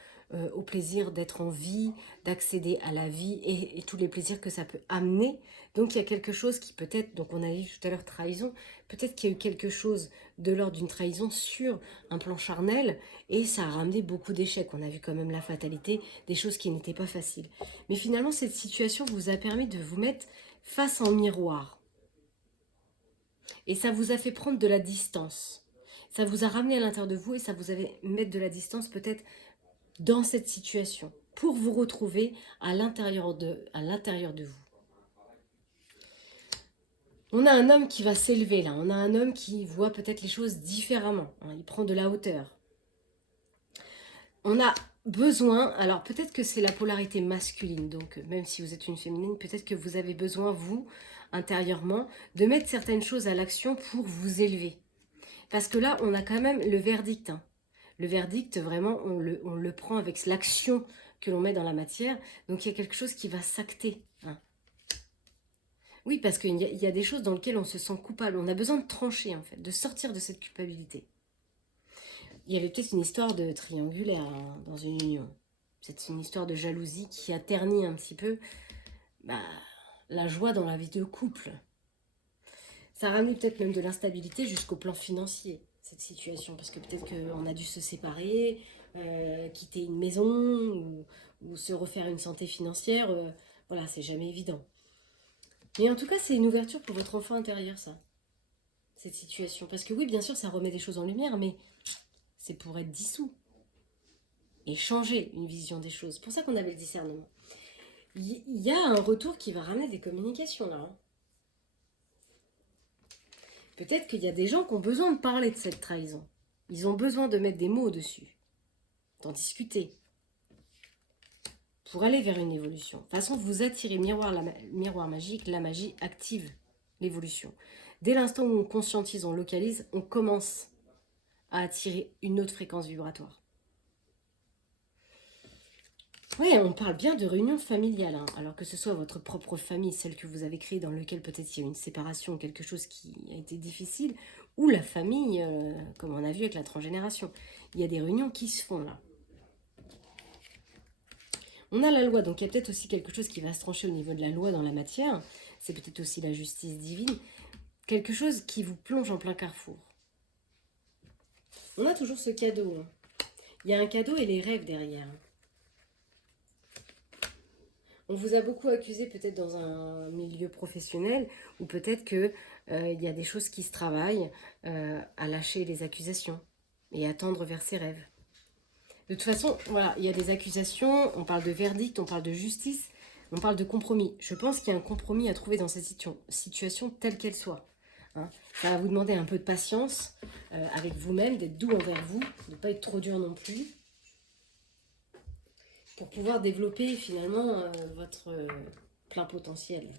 au plaisir d'être en vie, d'accéder à la vie et tous les plaisirs que ça peut amener. Donc il y a quelque chose qui peut-être, donc on a dit tout à l'heure trahison, peut-être qu'il y a eu quelque chose de l'ordre d'une trahison sur un plan charnel et ça a ramené beaucoup d'échecs. On a vu quand même la fatalité, des choses qui n'étaient pas faciles. Mais finalement, cette situation vous a permis de vous mettre face en miroir. Et ça vous a fait prendre de la distance. Ça vous a ramené à l'intérieur de vous et ça vous a fait mettre de la distance peut-être dans cette situation pour vous retrouver à l'intérieur de vous. On a un homme qui va s'élever là, on a un homme qui voit peut-être les choses différemment, hein, il prend de la hauteur. On a besoin, alors peut-être que c'est la polarité masculine, donc même si vous êtes une féminine, peut-être que vous avez besoin, vous, intérieurement, de mettre certaines choses à l'action pour vous élever. Parce que là, on a quand même le verdict. Hein. Le verdict, vraiment, on le prend avec l'action que l'on met dans la matière. Donc il y a quelque chose qui va s'acter. Hein. Oui, parce qu'il y a des choses dans lesquelles on se sent coupable. On a besoin de trancher, en fait, de sortir de cette culpabilité. Il y avait peut-être une histoire de triangulaire hein, dans une union. C'est une histoire de jalousie qui a terni un petit peu la joie dans la vie de couple. Ça a ramené peut-être même de l'instabilité jusqu'au plan financier, cette situation. Parce que peut-être qu'on a dû se séparer, quitter une maison ou se refaire une santé financière. Voilà, c'est jamais évident. Mais en tout cas, c'est une ouverture pour votre enfant intérieur, ça. Cette situation. Parce que oui, bien sûr, ça remet des choses en lumière, mais c'est pour être dissous. Et changer une vision des choses. C'est pour ça qu'on avait le discernement. Il y a un retour qui va ramener des communications, là. Hein. Peut-être qu'il y a des gens qui ont besoin de parler de cette trahison. Ils ont besoin de mettre des mots dessus. D'en discuter. Pour aller vers une évolution. De toute façon, vous attirez miroir magique, la magie active l'évolution. Dès l'instant où on conscientise, on localise, on commence à attirer une autre fréquence vibratoire. Oui, on parle bien de réunion familiale, hein, alors que ce soit votre propre famille, celle que vous avez créée, dans laquelle peut-être il y a une séparation, quelque chose qui a été difficile, ou la famille, comme on a vu avec la transgénération. Il y a des réunions qui se font là. On a la loi, donc il y a peut-être aussi quelque chose qui va se trancher au niveau de la loi dans la matière. C'est peut-être aussi la justice divine. Quelque chose qui vous plonge en plein carrefour. On a toujours ce cadeau. Hein. Il y a un cadeau et les rêves derrière. On vous a beaucoup accusé peut-être dans un milieu professionnel ou peut-être qu'il y a des choses qui se travaillent à lâcher les accusations et à tendre vers ses rêves. De toute façon, voilà, il y a des accusations, on parle de verdict, on parle de justice, on parle de compromis. Je pense qu'il y a un compromis à trouver dans cette situation telle qu'elle soit. Hein. Ça va vous demander un peu de patience avec vous-même, d'être doux envers vous, de ne pas être trop dur non plus. Pour pouvoir développer finalement votre plein potentiel.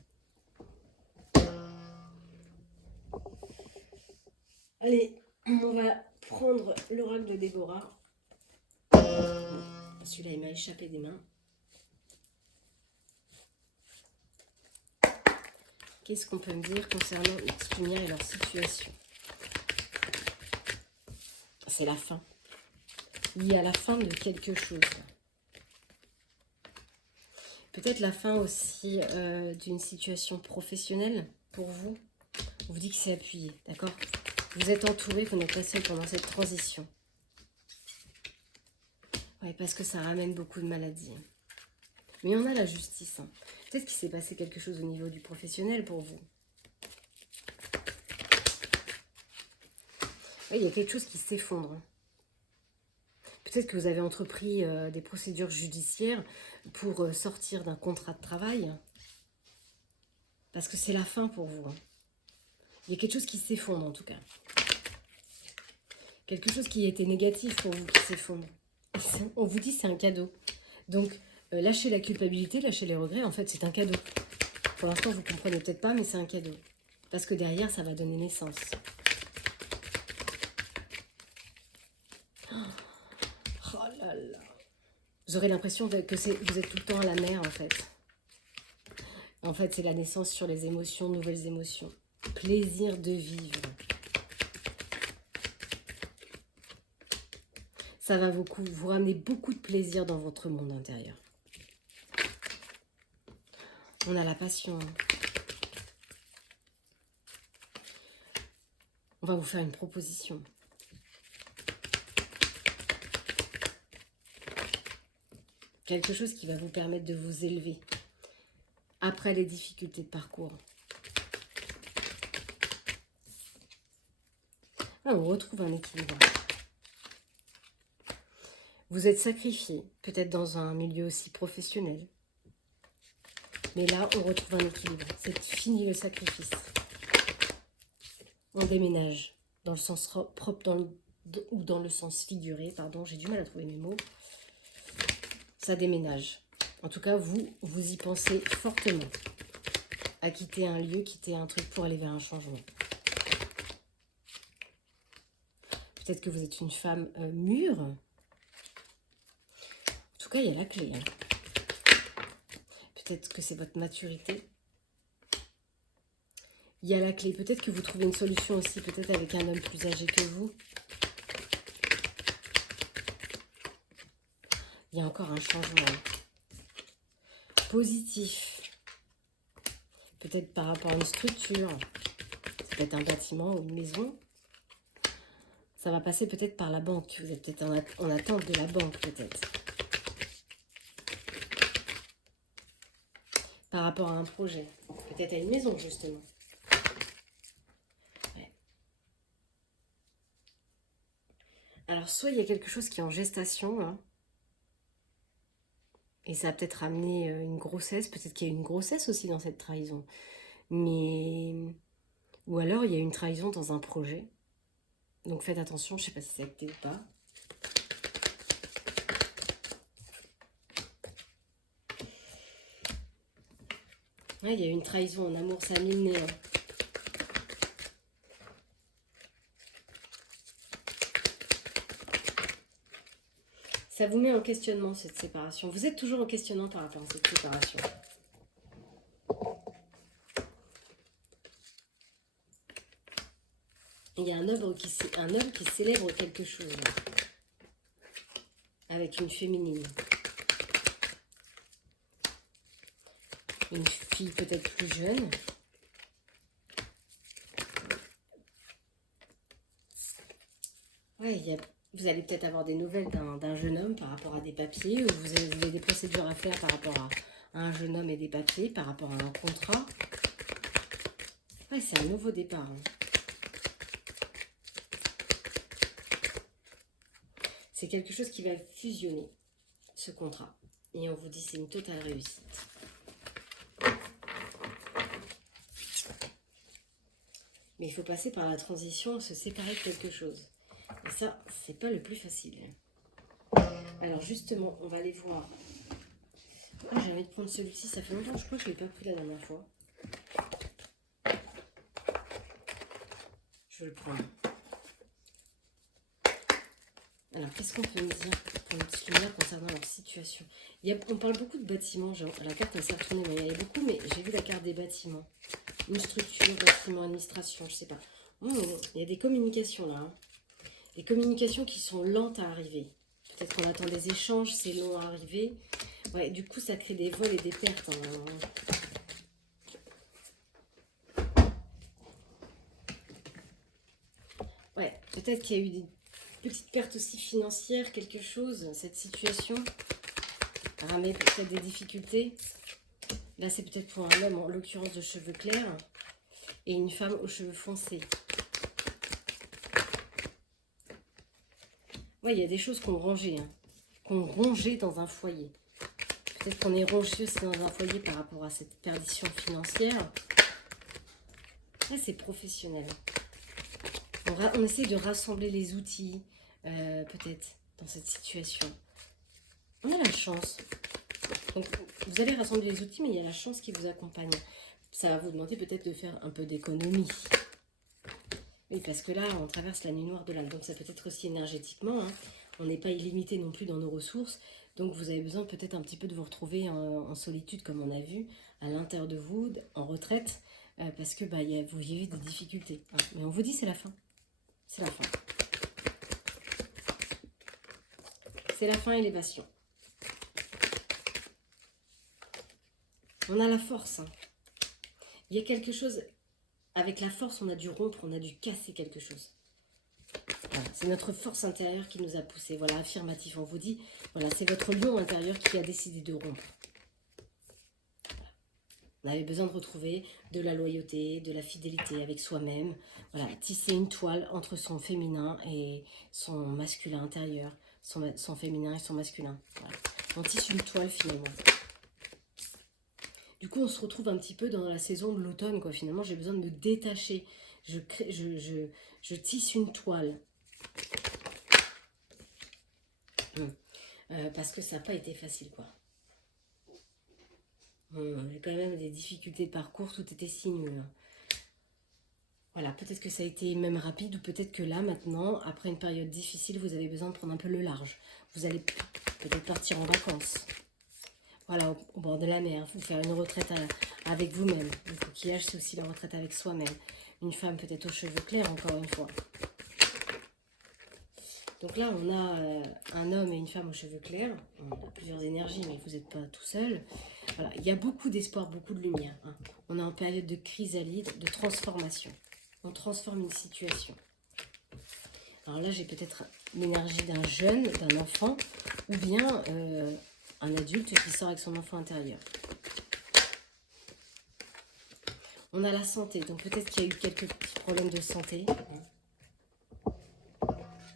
Allez, on va prendre l'oracle de Déborah. Celui-là, il m'a échappé des mains. Qu'est-ce qu'on peut me dire concernant les petites lumières et leur situation? C'est la fin. Il y a la fin de quelque chose. Peut-être la fin aussi d'une situation professionnelle pour vous. On vous dit que c'est appuyé, d'accord? Vous êtes entouré, vous n'êtes pas seul pendant cette transition. Oui, parce que ça ramène beaucoup de maladies. Mais on a la justice. Hein. Peut-être qu'il s'est passé quelque chose au niveau du professionnel pour vous. Oui, il y a quelque chose qui s'effondre. Hein. Peut-être que vous avez entrepris des procédures judiciaires pour sortir d'un contrat de travail. Parce que c'est la fin pour vous. Hein. Il y a quelque chose qui s'effondre en tout cas. Quelque chose qui était négatif pour vous qui s'effondre. On vous dit c'est un cadeau. Donc, lâchez la culpabilité, lâchez les regrets. En fait, c'est un cadeau. Pour l'instant, vous ne comprenez peut-être pas, mais c'est un cadeau. Parce que derrière, ça va donner naissance. Oh là là. Vous aurez l'impression que vous êtes tout le temps à la mer, en fait. En fait, c'est la naissance sur les émotions, nouvelles émotions. Plaisir de vivre. Ça va vous ramener beaucoup de plaisir dans votre monde intérieur. On a la passion. On va vous faire une proposition. Quelque chose qui va vous permettre de vous élever après les difficultés de parcours. Ah, on retrouve un équilibre. Vous êtes sacrifié, peut-être dans un milieu aussi professionnel. Mais là, on retrouve un équilibre. C'est fini le sacrifice. On déménage dans le sens propre ou dans le sens figuré. Pardon, j'ai du mal à trouver mes mots. ça déménage. En tout cas, vous y pensez fortement. À quitter un lieu, quitter un truc pour aller vers un changement. Peut-être que vous êtes une femme mûre. En tout cas, il y a la clé. Hein. Peut-être que c'est votre maturité. Il y a la clé. Peut-être que vous trouvez une solution aussi, peut-être avec un homme plus âgé que vous. Il y a encore un changement positif. Peut-être par rapport à une structure. Ça peut être un bâtiment ou une maison. Ça va passer peut-être par la banque. Vous êtes peut-être en attente de la banque, peut-être. Par rapport à un projet. Peut-être à une maison, justement. Ouais. Alors, soit il y a quelque chose qui est en gestation, hein, et ça a peut-être amené une grossesse. Peut-être qu'il y a une grossesse aussi dans cette trahison. Mais... Ou alors, il y a une trahison dans un projet. Donc, faites attention. Je ne sais pas si c'est acté ou pas. Ouais, il y a une trahison en amour. Ça a mis le nez. Hein. Ça vous met en questionnement, cette séparation. Vous êtes toujours en questionnement par rapport à cette séparation. Il y a un homme qui célèbre quelque chose. Avec une féminine. Une fille peut-être plus jeune. Ouais, vous allez peut-être avoir des nouvelles d'un jeune homme par rapport à des papiers. Ou vous avez des procédures à faire par rapport à un jeune homme et des papiers. Par rapport à un contrat. Ouais, c'est un nouveau départ. Hein. C'est quelque chose qui va fusionner, ce contrat. Et on vous dit c'est une totale réussite. Mais il faut passer par la transition, se séparer de quelque chose. Et ça, c'est pas le plus facile. Alors justement, on va aller voir. Ah, j'ai envie de prendre celui-ci, ça fait longtemps, je crois que je ne l'ai pas pris la dernière fois. Je vais le prendre. Alors, qu'est-ce qu'on peut me dire pour une petite lumière concernant leur situation? On parle beaucoup de bâtiments, genre, la carte elle s'est retournée, mais il y avait beaucoup, mais j'ai vu la carte des bâtiments. Une structure, bâtiment, administration, je sais pas. Il y a des communications là. Hein. Des communications qui sont lentes à arriver. Peut-être qu'on attend des échanges, c'est long à arriver. Ouais, du coup, ça crée des vols et des pertes. Hein. Ouais, peut-être qu'il y a eu des petites pertes aussi financières, quelque chose, cette situation. Ramène peut-être des difficultés. Là, c'est peut-être pour un homme, en l'occurrence de cheveux clairs, et une femme aux cheveux foncés. Ouais, il y a des choses qu'on rangeait, hein, qu'on rongeait dans un foyer. Peut-être qu'on est rongé aussi dans un foyer par rapport à cette perdition financière. Là, c'est professionnel. On essaie de rassembler les outils, peut-être, dans cette situation. On a la chance. Donc, vous allez rassembler les outils, mais il y a la chance qui vous accompagne. Ça va vous demander peut-être de faire un peu d'économie. Oui, parce que là, on traverse la nuit noire de l'âme. Donc, ça peut être aussi énergétiquement. Hein. On n'est pas illimité non plus dans nos ressources. Donc, vous avez besoin peut-être un petit peu de vous retrouver en solitude, comme on a vu, à l'intérieur de vous, en retraite, parce que vous vivez des difficultés. Hein. Mais on vous dit, c'est la fin. C'est la fin. C'est la fin, élévation. On a la force. Hein. Il y a quelque chose, avec la force, on a dû rompre, on a dû casser quelque chose. Voilà, c'est notre force intérieure qui nous a poussé. Voilà, affirmatif, on vous dit, voilà, c'est votre lion intérieur qui a décidé de rompre. Voilà. On avait besoin de retrouver de la loyauté, de la fidélité avec soi-même. Voilà, tisser une toile entre son féminin et son masculin intérieur, son féminin et son masculin. Voilà. On tisse une toile finalement. Du coup, on se retrouve un petit peu dans la saison de l'automne, quoi. Finalement, j'ai besoin de me détacher. Je tisse une toile. parce que ça n'a pas été facile, quoi. Il y a quand même des difficultés de parcours, tout était sinueux. Voilà, peut-être que ça a été même rapide, ou peut-être que là, maintenant, après une période difficile, vous avez besoin de prendre un peu le large. Vous allez peut-être partir en vacances. Voilà, au bord de la mer, vous faire une retraite avec vous-même. Le coquillage, c'est aussi la retraite avec soi-même. Une femme peut-être aux cheveux clairs, encore une fois. Donc là, on a un homme et une femme aux cheveux clairs. On a plusieurs énergies, mais vous n'êtes pas tout seul. Voilà, il y a beaucoup d'espoir, beaucoup de lumière. Hein. On est en période de chrysalide, de transformation. On transforme une situation. Alors là, j'ai peut-être l'énergie d'un jeune, d'un enfant, ou bien un adulte qui sort avec son enfant intérieur. On a la santé, donc peut-être qu'il y a eu quelques petits problèmes de santé.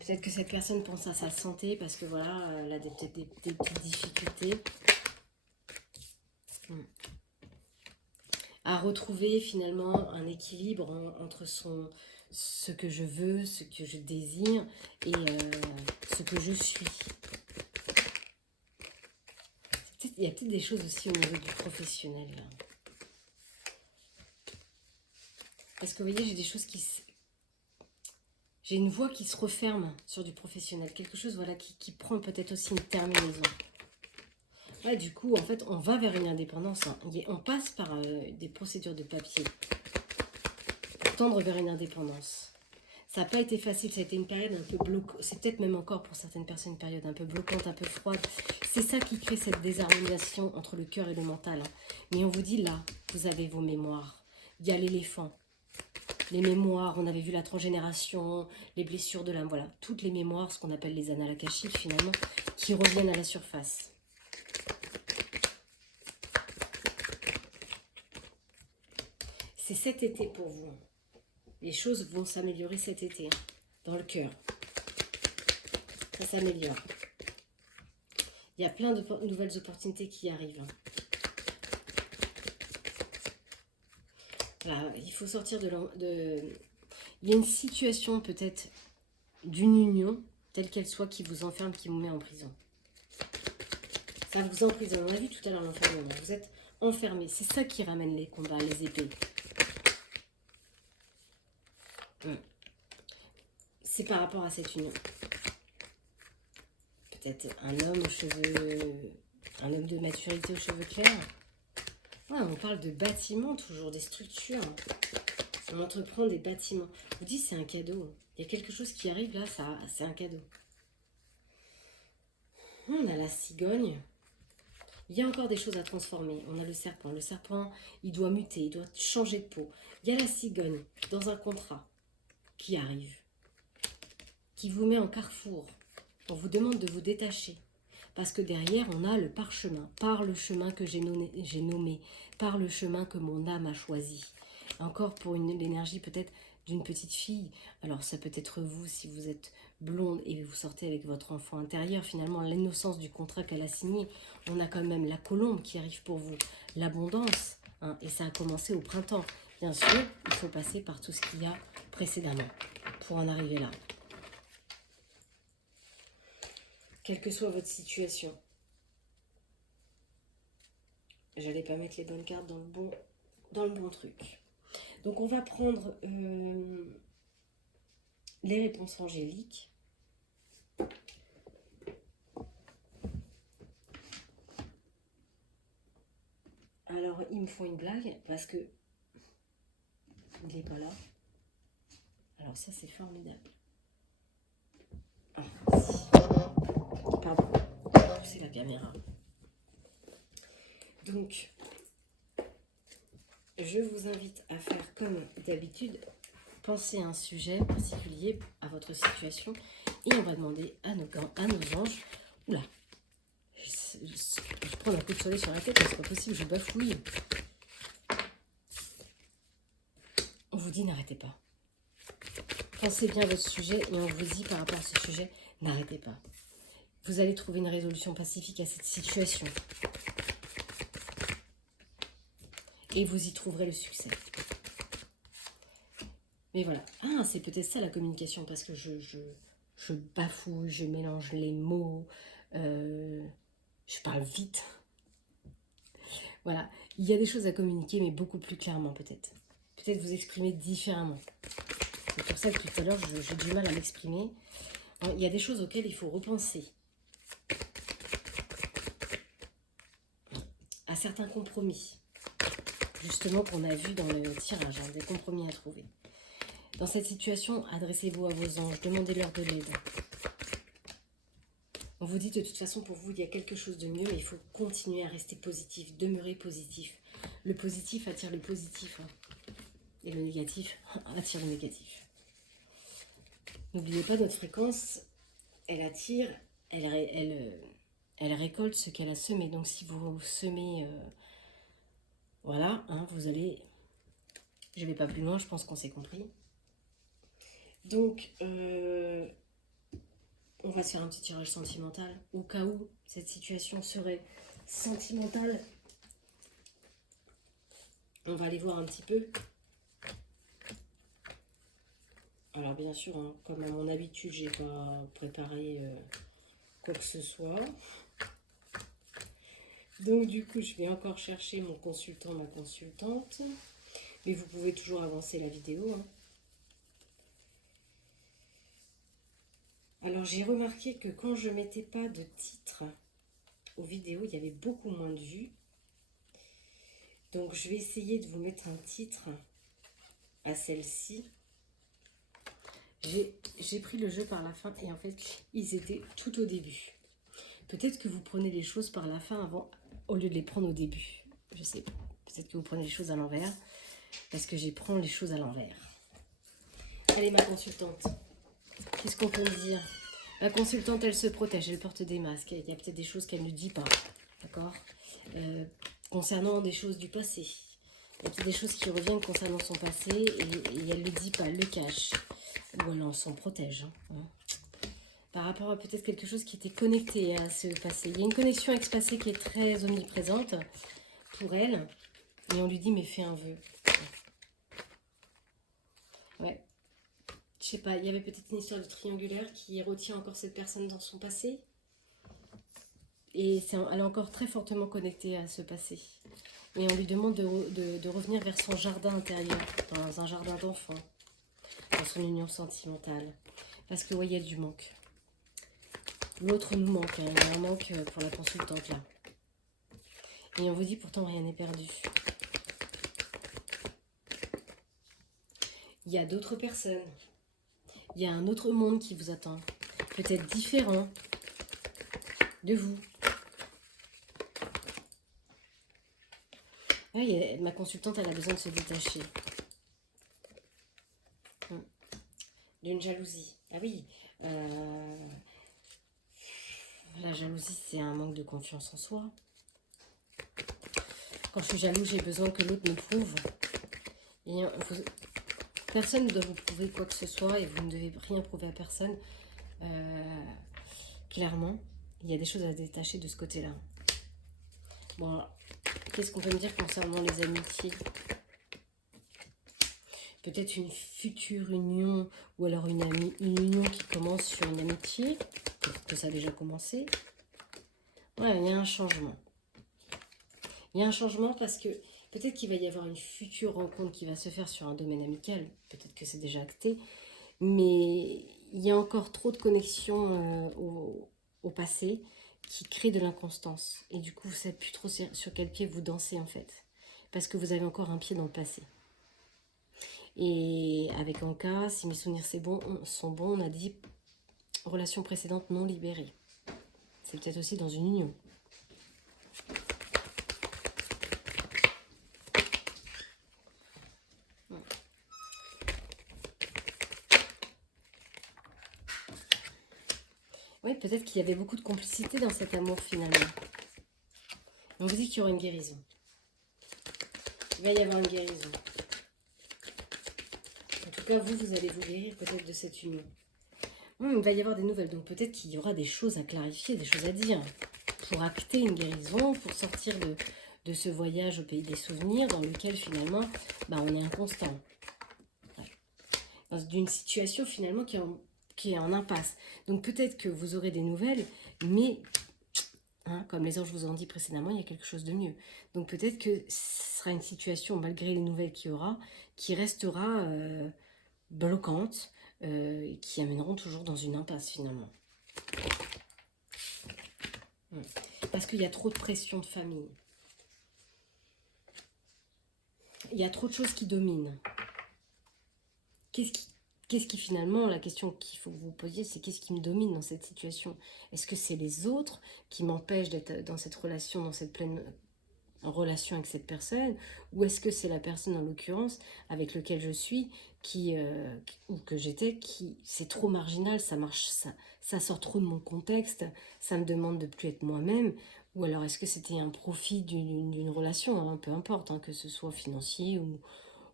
Peut-être que cette personne pense à sa santé parce que voilà, elle a peut-être des petites difficultés. À retrouver finalement un équilibre entre ce que je veux, ce que je désire et ce que je suis. Il y a peut-être des choses aussi au niveau du professionnel. Là. Parce que vous voyez, j'ai des choses qui... J'ai une voie qui se referme sur du professionnel. Quelque chose voilà, qui prend peut-être aussi une terminaison. Ouais, du coup, en fait, on va vers une indépendance. Hein. On passe par des procédures de papier pour tendre vers une indépendance. Ça n'a pas été facile, ça a été une période un peu bloquante. C'est peut-être même encore pour certaines personnes une période un peu bloquante, un peu froide. C'est ça qui crée cette désharmonisation entre le cœur et le mental. Hein. Mais on vous dit là, vous avez vos mémoires. Il y a l'éléphant. Les mémoires, on avait vu la transgénération, les blessures de l'âme, voilà. Toutes les mémoires, ce qu'on appelle les annales akashiques finalement, qui reviennent à la surface. C'est cet été pour vous. Les choses vont s'améliorer cet été, dans le cœur. Ça s'améliore. Il y a plein de nouvelles opportunités qui arrivent. Voilà, il faut sortir de... Il y a une situation peut-être d'une union, telle qu'elle soit, qui vous enferme, qui vous met en prison. Ça vous emprisonne. On a vu tout à l'heure l'enfermement. Vous êtes enfermé. C'est ça qui ramène les combats, les épées. C'est par rapport à cette union. Peut-être un homme aux cheveux... Un homme de maturité aux cheveux clairs. Ouais, on parle de bâtiments, toujours des structures. On entreprend des bâtiments. Je vous dis, c'est un cadeau. Il y a quelque chose qui arrive là, ça, c'est un cadeau. On a la cigogne. Il y a encore des choses à transformer. On a le serpent. Le serpent, il doit muter, il doit changer de peau. Il y a la cigogne dans un contrat qui arrive, qui vous met en carrefour. On vous demande de vous détacher. Parce que derrière, on a le parchemin, par le chemin que j'ai nommé, par le chemin que mon âme a choisi. Encore pour l'énergie peut-être d'une petite fille. Alors ça peut être vous si vous êtes blonde et vous sortez avec votre enfant intérieur. Finalement, l'innocence du contrat qu'elle a signé. On a quand même la colombe qui arrive pour vous. L'abondance. Hein, et ça a commencé au printemps. Bien sûr, il faut passer par tout ce qu'il y a précédemment pour en arriver là. Quelle que soit votre situation. J'allais pas mettre les bonnes cartes dans le bon truc. Donc on va prendre les réponses angéliques. Alors ils me font une blague parce que il n'est pas là. Alors ça c'est formidable. Ah, si. Pardon, c'est la caméra. Donc, je vous invite à faire comme d'habitude, penser à un sujet particulier à votre situation et on va demander à nos anges, oula, je prends un coup de soleil sur la tête, c'est pas possible, je bafouille. On vous dit n'arrêtez pas. Pensez bien à votre sujet et on vous dit par rapport à ce sujet, n'arrêtez pas. Vous allez trouver une résolution pacifique à cette situation. Et vous y trouverez le succès. Mais voilà. Ah, c'est peut-être ça la communication, parce que je bafouille, je mélange les mots. Je parle vite. Voilà, il y a des choses à communiquer, mais beaucoup plus clairement peut-être. Peut-être vous exprimer différemment. C'est pour ça que tout à l'heure, j'ai du mal à m'exprimer. Il y a des choses auxquelles il faut repenser. À certains compromis. Justement, qu'on a vu dans le tirage, hein, des compromis à trouver. Dans cette situation, adressez-vous à vos anges, demandez-leur de l'aide. On vous dit de toute façon, pour vous, il y a quelque chose de mieux, mais il faut continuer à rester positif, demeurer positif. Le positif attire le positif, hein, et le négatif attire le négatif. N'oubliez pas, notre fréquence, elle attire, elle récolte ce qu'elle a semé. Donc si vous semez, voilà, hein, vous allez... Je ne vais pas plus loin, je pense qu'on s'est compris. Donc, on va se faire un petit tirage sentimental. Au cas où cette situation serait sentimentale, on va aller voir un petit peu. Alors bien sûr, hein, comme à mon habitude, j'ai pas préparé quoi que ce soit. Donc du coup, je vais encore chercher mon consultant, ma consultante. Mais vous pouvez toujours avancer la vidéo, hein. Alors j'ai remarqué que quand je mettais pas de titre aux vidéos, il y avait beaucoup moins de vues. Donc je vais essayer de vous mettre un titre à celle-ci. J'ai pris le jeu par la fin et en fait, ils étaient tout au début. Peut-être que vous prenez les choses par la fin avant, au lieu de les prendre au début. Je sais pas. Peut-être que vous prenez les choses à l'envers. Parce que j'y prends les choses à l'envers. Allez, ma consultante. Qu'est-ce qu'on peut me dire? Ma consultante, elle se protège. Elle porte des masques. Il y a peut-être des choses qu'elle ne dit pas. D'accord, concernant des choses du passé. Il y a peut-être des choses qui reviennent concernant son passé et elle ne le dit pas, elle le cache. Ou alors on s'en protège. Hein. Par rapport à peut-être quelque chose qui était connecté à ce passé. Il y a une connexion avec ce passé qui est très omniprésente pour elle. Et on lui dit, mais fais un vœu. Ouais. Je sais pas, il y avait peut-être une histoire de triangulaire qui retient encore cette personne dans son passé. Et elle est encore très fortement connectée à ce passé. Et on lui demande de revenir vers son jardin intérieur, dans un jardin d'enfant, dans son union sentimentale. Parce que, ouais, il y a du manque. L'autre nous manque, hein. Il y a un manque pour la consultante, là. Et on vous dit, pourtant, rien n'est perdu. Il y a d'autres personnes. Il y a un autre monde qui vous attend. Peut-être différent de vous. Ouais, ma consultante, elle a besoin de se détacher. D'une jalousie. Ah oui. La jalousie, c'est un manque de confiance en soi. Quand je suis jaloux, j'ai besoin que l'autre me prouve. Et personne ne doit vous prouver quoi que ce soit et vous ne devez rien prouver à personne. Clairement, il y a des choses à détacher de ce côté-là. Bon, qu'est-ce qu'on peut me dire concernant les amitiés? Peut-être une future union ou alors une union qui commence sur une amitié. Peut-être que ça a déjà commencé. Ouais, il y a un changement. Il y a un changement parce que peut-être qu'il va y avoir une future rencontre qui va se faire sur un domaine amical. Peut-être que c'est déjà acté. Mais il y a encore trop de connexions au passé qui créent de l'inconstance. Et du coup, vous ne savez plus trop sur quel pied vous dansez en fait. Parce que vous avez encore un pied dans le passé. Et avec Anka, si mes souvenirs sont bons, on a dit relation précédente non libérée. C'est peut-être aussi dans une union. Oui, peut-être qu'il y avait beaucoup de complicité dans cet amour finalement. On vous dit qu'il y aura une guérison. Il va y avoir une guérison. En tout cas, vous allez vous guérir peut-être de cette union. Il va y avoir des nouvelles, donc peut-être qu'il y aura des choses à clarifier, des choses à dire. Pour acter une guérison, pour sortir de ce voyage au pays des souvenirs dans lequel finalement, on est inconstant. Ouais. D'une situation finalement qui est en impasse. Donc peut-être que vous aurez des nouvelles, mais Hein, comme les anges vous ont dit précédemment, il y a quelque chose de mieux. Donc peut-être que ce sera une situation, malgré les nouvelles qu'il y aura, qui restera bloquante, et qui amèneront toujours dans une impasse finalement. Parce qu'il y a trop de pression de famille. Il y a trop de choses qui dominent. Qu'est-ce qui finalement, la question qu'il faut que vous posiez, c'est qu'est-ce qui me domine dans cette situation? Est-ce que c'est les autres qui m'empêchent d'être dans cette relation, dans cette pleine relation avec cette personne? Ou est-ce que c'est la personne en l'occurrence avec laquelle je suis, ou que j'étais, qui c'est trop marginal, ça marche, ça sort trop de mon contexte, ça me demande de plus être moi-même? Ou alors est-ce que c'était un profit d'une relation, hein, peu importe, hein, que ce soit financier ou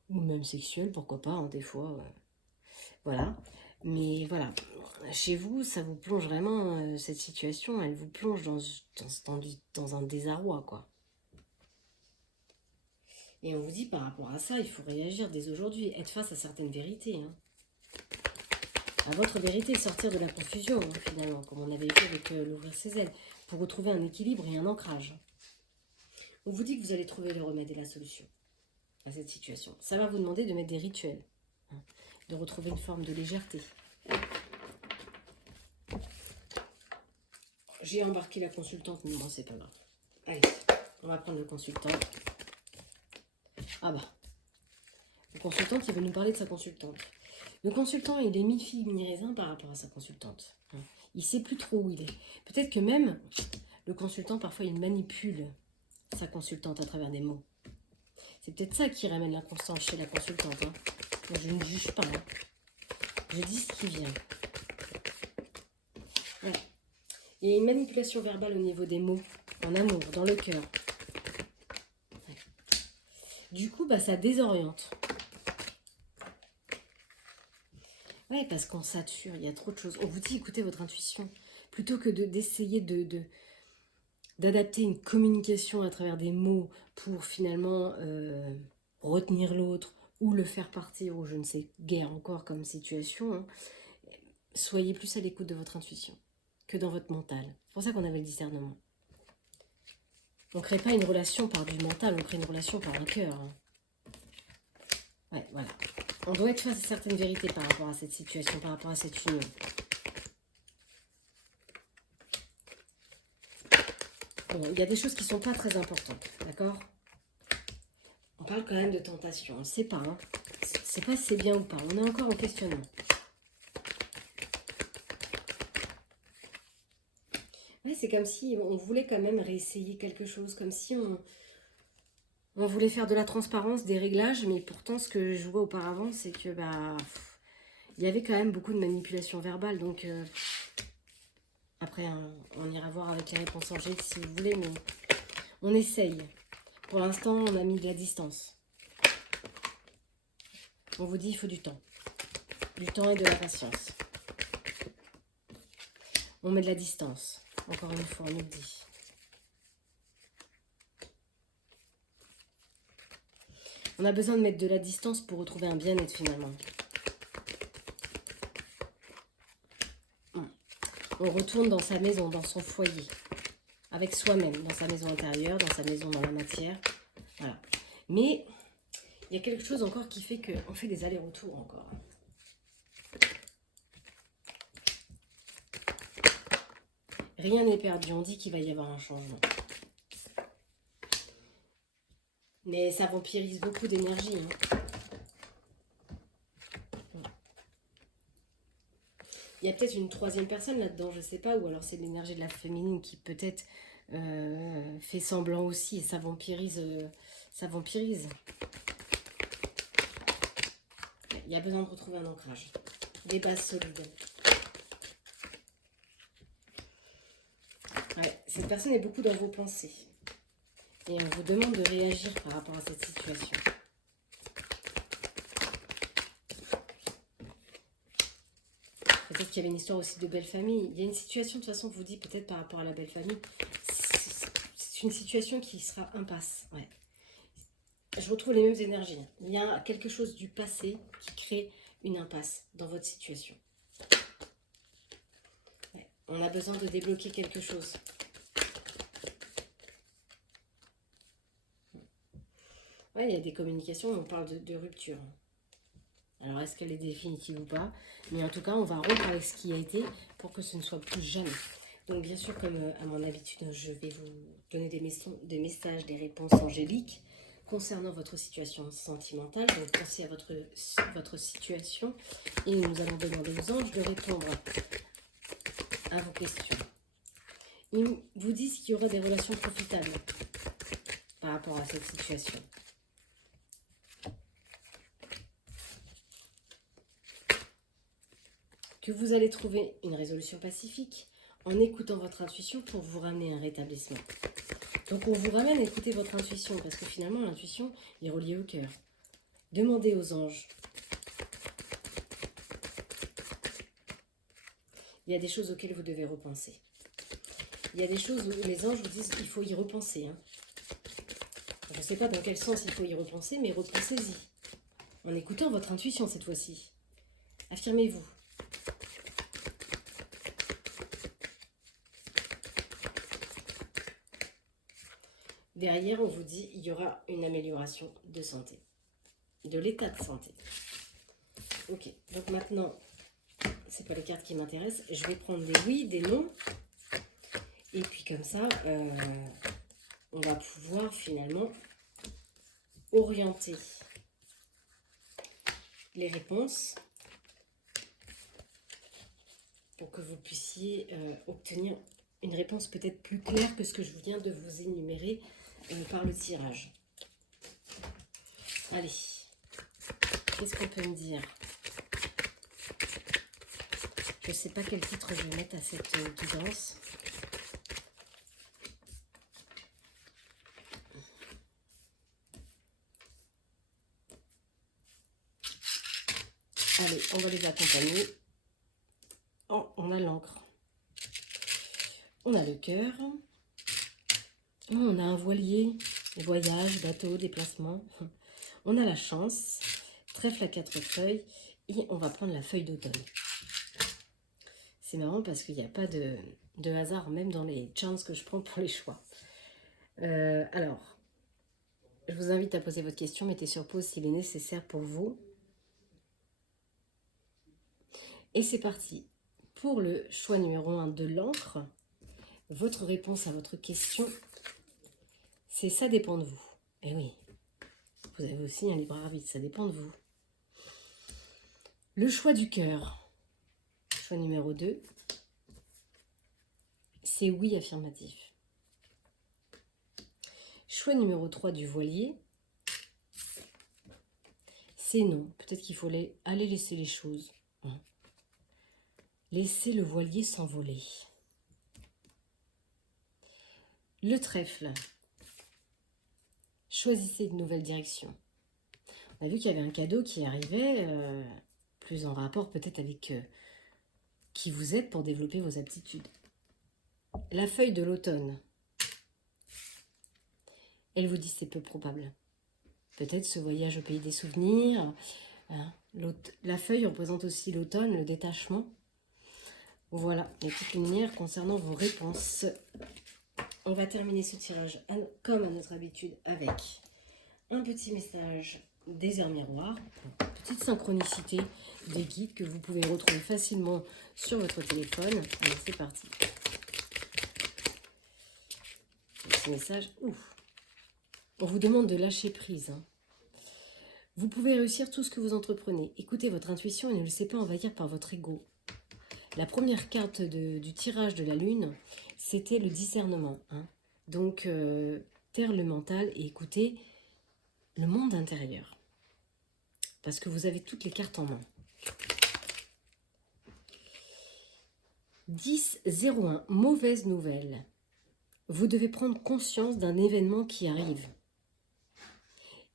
même sexuel, pourquoi pas, hein, des fois, voilà. Mais voilà, chez vous, ça vous plonge vraiment, cette situation, elle vous plonge dans un désarroi, quoi. Et on vous dit par rapport à ça, il faut réagir dès aujourd'hui, être face à certaines vérités. Hein. À votre vérité, sortir de la confusion, hein, finalement, comme on avait vu avec l'ouvrir ses ailes, pour retrouver un équilibre et un ancrage. On vous dit que vous allez trouver le remède et la solution à cette situation. Ça va vous demander de mettre des rituels, hein, de retrouver une forme de légèreté. J'ai embarqué la consultante, mais bon, c'est pas grave. Allez, on va prendre le consultant. Ah bah, le consultant qui veut nous parler de sa consultante. Le consultant, il est mi-figue, mi-raisin par rapport à sa consultante. Il ne sait plus trop où il est. Peut-être que même, le consultant, parfois, il manipule sa consultante à travers des mots. C'est peut-être ça qui ramène l'inconstance chez la consultante. Hein. Moi, je ne juge pas. Hein. Je dis ce qui vient. Ouais. Il y a une manipulation verbale au niveau des mots, en amour, dans le cœur. Ouais. Du coup, bah, ça désoriente. Oui, parce qu'on sature, il y a trop de choses. On vous dit, écoutez votre intuition. Plutôt que d'essayer d'adapter une communication à travers des mots pour finalement retenir l'autre ou le faire partir, ou je ne sais guère encore comme situation, hein, soyez plus à l'écoute de votre intuition que dans votre mental. C'est pour ça qu'on avait le discernement. On ne crée pas une relation par du mental, on crée une relation par un cœur. Hein. Ouais, voilà. On doit être face à certaines vérités par rapport à cette situation, par rapport à cette union. Bon, il y a des choses qui ne sont pas très importantes, d'accord? On parle quand même de tentation, on ne sait pas, hein. C'est pas si c'est bien ou pas, on est encore en questionnement. Ouais, c'est comme si on voulait quand même réessayer quelque chose, comme si on voulait faire de la transparence, des réglages, mais pourtant ce que je vois auparavant, c'est que il y avait quand même beaucoup de manipulation verbale, donc après on ira voir avec les réponses angéliques si vous voulez, mais on essaye. Pour l'instant, on a mis de la distance. On vous dit il faut du temps. Du temps et de la patience. On met de la distance. Encore une fois, on nous le dit. On a besoin de mettre de la distance pour retrouver un bien-être finalement. On retourne dans sa maison, dans son foyer. Avec soi-même, dans sa maison intérieure, dans sa maison dans la matière. Voilà. Mais il y a quelque chose encore qui fait qu'on fait des allers-retours encore. Rien n'est perdu, on dit qu'il va y avoir un changement. Mais ça vampirise beaucoup d'énergie. Hein. Il y a peut-être une troisième personne là-dedans, je ne sais pas, ou alors c'est l'énergie de la féminine qui peut-être fait semblant aussi, et ça vampirise. Ça vampirise. Il y a besoin de retrouver un ancrage, des bases solides. Ouais, cette personne est beaucoup dans vos pensées. Et on vous demande de réagir par rapport à cette situation. Peut-être qu'il y avait une histoire aussi de belle famille. Il y a une situation, de toute façon, je vous dis peut-être par rapport à la belle famille. C'est une situation qui sera impasse. Ouais. Je retrouve les mêmes énergies. Il y a quelque chose du passé qui crée une impasse dans votre situation. Ouais. On a besoin de débloquer quelque chose. Ouais, il y a des communications où on parle de rupture. Alors, est-ce qu'elle est définitive ou pas? Mais en tout cas, on va rompre avec ce qui a été pour que ce ne soit plus jamais. Donc, bien sûr, comme à mon habitude, je vais vous donner des messages, des réponses angéliques concernant votre situation sentimentale. Donc, pensez à votre situation et nous allons demander aux anges de répondre à vos questions. Ils vous disent qu'il y aura des relations profitables par rapport à cette situation. Que vous allez trouver une résolution pacifique en écoutant votre intuition pour vous ramener un rétablissement. Donc on vous ramène à écouter votre intuition parce que finalement l'intuition est reliée au cœur. Demandez aux anges. Il y a des choses auxquelles vous devez repenser. Il y a des choses où les anges vous disent qu'il faut y repenser. Je ne sais pas dans quel sens il faut y repenser, mais repensez-y. En écoutant votre intuition cette fois-ci. Affirmez-vous. Derrière, on vous dit qu'il y aura une amélioration de santé. De l'état de santé. Ok, donc maintenant, c'est pas les cartes qui m'intéressent. Je vais prendre des oui, des non. Et puis comme ça, on va pouvoir finalement orienter les réponses pour que vous puissiez obtenir une réponse peut-être plus claire que ce que je viens de vous énumérer par le tirage. Allez, qu'est-ce qu'on peut me dire? Je ne sais pas quel titre je vais mettre à cette guidance. Allez, on va les accompagner. Oh, on a l'encre. On a le cœur. Oh, on a un voilier, voyage, bateau, déplacement. On a la chance. Trèfle à 4 feuilles. Et on va prendre la feuille d'automne. C'est marrant parce qu'il n'y a pas de hasard, même dans les chances que je prends pour les choix. Alors, je vous invite à poser votre question. Mettez sur pause s'il est nécessaire pour vous. Et c'est parti. Pour le choix numéro 1 de l'encre, votre réponse à votre question, c'est ça dépend de vous. Eh oui, vous avez aussi un libre arbitre, ça dépend de vous. Le choix du cœur, choix numéro 2, c'est oui affirmatif. Choix numéro 3 du voilier, c'est non. Peut-être qu'il faut aller laisser les choses. Laissez le voilier s'envoler. Le trèfle. Choisissez de nouvelles directions. On a vu qu'il y avait un cadeau qui arrivait, plus en rapport peut-être avec qui vous êtes pour développer vos aptitudes. La feuille de l'automne. Elle vous dit c'est peu probable. Peut-être ce voyage au pays des souvenirs. La feuille représente aussi l'automne, le détachement. Voilà, les petites lumières concernant vos réponses. On va terminer ce tirage comme à notre habitude avec un petit message des airs miroirs, petite synchronicité des guides que vous pouvez retrouver facilement sur votre téléphone. Allez, c'est parti. Petit message, ouf. On vous demande de lâcher prise. Vous pouvez réussir tout ce que vous entreprenez. Écoutez votre intuition et ne laissez pas envahir par votre ego. La première carte du tirage de la lune, c'était le discernement. Donc, taire le mental et écoutez le monde intérieur. Parce que vous avez toutes les cartes en main. 10-01, mauvaise nouvelle. Vous devez prendre conscience d'un événement qui arrive.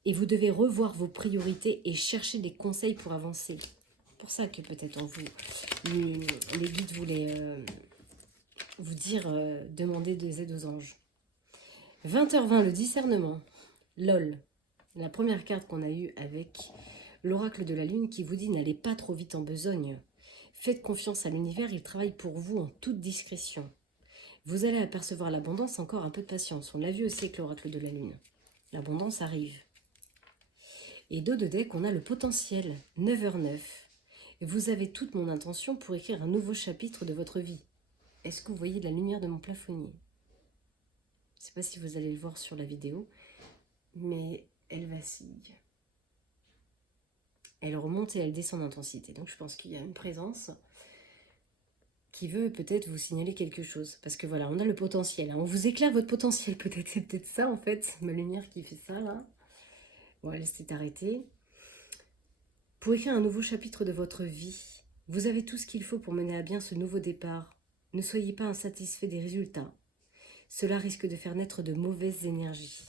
Et vous devez revoir vos priorités et chercher des conseils pour avancer. C'est pour ça que peut-être les guides voulaient vous dire, demander des aides aux anges. 20h20, le discernement. LOL, la première carte qu'on a eue avec l'oracle de la lune qui vous dit n'allez pas trop vite en besogne. Faites confiance à l'univers, il travaille pour vous en toute discrétion. Vous allez apercevoir l'abondance, encore un peu de patience. On l'a vu aussi avec l'oracle de la lune. L'abondance arrive. Et dos de deck, on a le potentiel, 9h09. Et vous avez toute mon intention pour écrire un nouveau chapitre de votre vie. Est-ce que vous voyez la lumière de mon plafonnier? Je ne sais pas si vous allez le voir sur la vidéo, mais elle vacille. Elle remonte et elle descend d'intensité. Donc je pense qu'il y a une présence qui veut peut-être vous signaler quelque chose. Parce que voilà, on a le potentiel. Hein. On vous éclaire votre potentiel peut-être. C'est peut-être ça en fait, ma lumière qui fait ça là. Bon, elle s'est arrêtée. Pour écrire un nouveau chapitre de votre vie, vous avez tout ce qu'il faut pour mener à bien ce nouveau départ. Ne soyez pas insatisfait des résultats. Cela risque de faire naître de mauvaises énergies.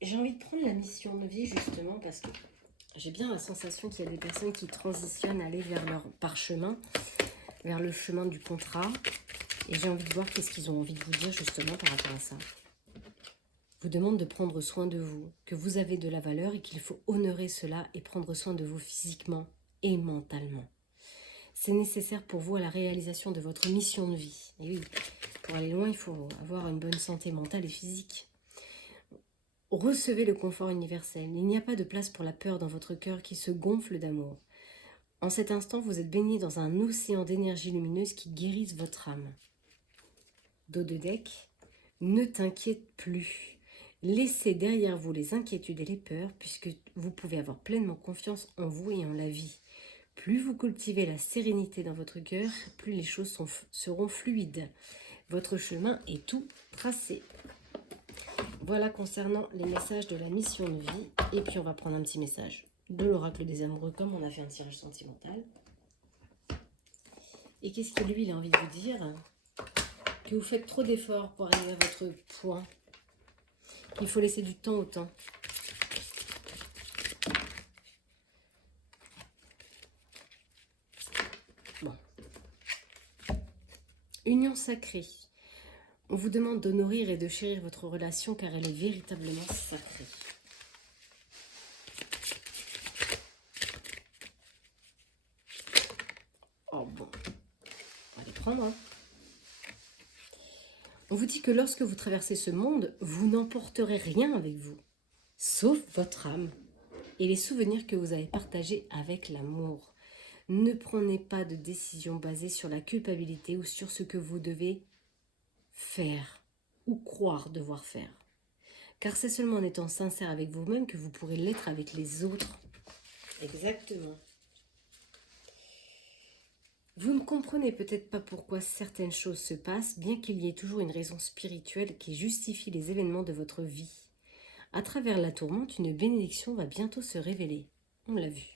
J'ai envie de prendre la mission de vie justement parce que j'ai bien la sensation qu'il y a des personnes qui transitionnent, aller vers leur parchemin, vers le chemin du contrat. Et j'ai envie de voir qu'est-ce qu'ils ont envie de vous dire justement par rapport à ça. Vous demande de prendre soin de vous, que vous avez de la valeur et qu'il faut honorer cela et prendre soin de vous physiquement et mentalement. C'est nécessaire pour vous à la réalisation de votre mission de vie. Et oui, pour aller loin, il faut avoir une bonne santé mentale et physique. Recevez le confort universel. Il n'y a pas de place pour la peur dans votre cœur qui se gonfle d'amour. En cet instant, vous êtes baigné dans un océan d'énergie lumineuse qui guérisse votre âme. Dos de deck, ne t'inquiète plus. Laissez derrière vous les inquiétudes et les peurs puisque vous pouvez avoir pleinement confiance en vous et en la vie. Plus vous cultivez la sérénité dans votre cœur, plus les choses seront fluides. Votre chemin est tout tracé. Voilà concernant les messages de la mission de vie. Et puis on va prendre un petit message de l'oracle des amoureux comme on a fait un tirage sentimental. Et qu'est-ce que lui il a envie de vous dire? Que vous faites trop d'efforts pour arriver à votre point. Qu'il faut laisser du temps au temps. Bon. Union sacrée. On vous demande d'honorer et de chérir votre relation car elle est véritablement sacrée. Oh bon, on va les prendre. Hein. On vous dit que lorsque vous traversez ce monde, vous n'emporterez rien avec vous, sauf votre âme et les souvenirs que vous avez partagés avec l'amour. Ne prenez pas de décision basée sur la culpabilité ou sur ce que vous devez faire ou croire devoir faire. Car c'est seulement en étant sincère avec vous-même que vous pourrez l'être avec les autres. Exactement. Vous ne comprenez peut-être pas pourquoi certaines choses se passent, bien qu'il y ait toujours une raison spirituelle qui justifie les événements de votre vie. À travers la tourmente, une bénédiction va bientôt se révéler. On l'a vu.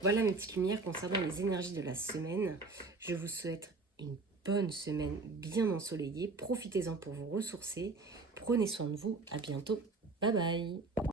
Voilà mes petites lumières concernant les énergies de la semaine. Je vous souhaite une bonne semaine bien ensoleillée. Profitez-en pour vous ressourcer. Prenez soin de vous. À bientôt. Bye bye.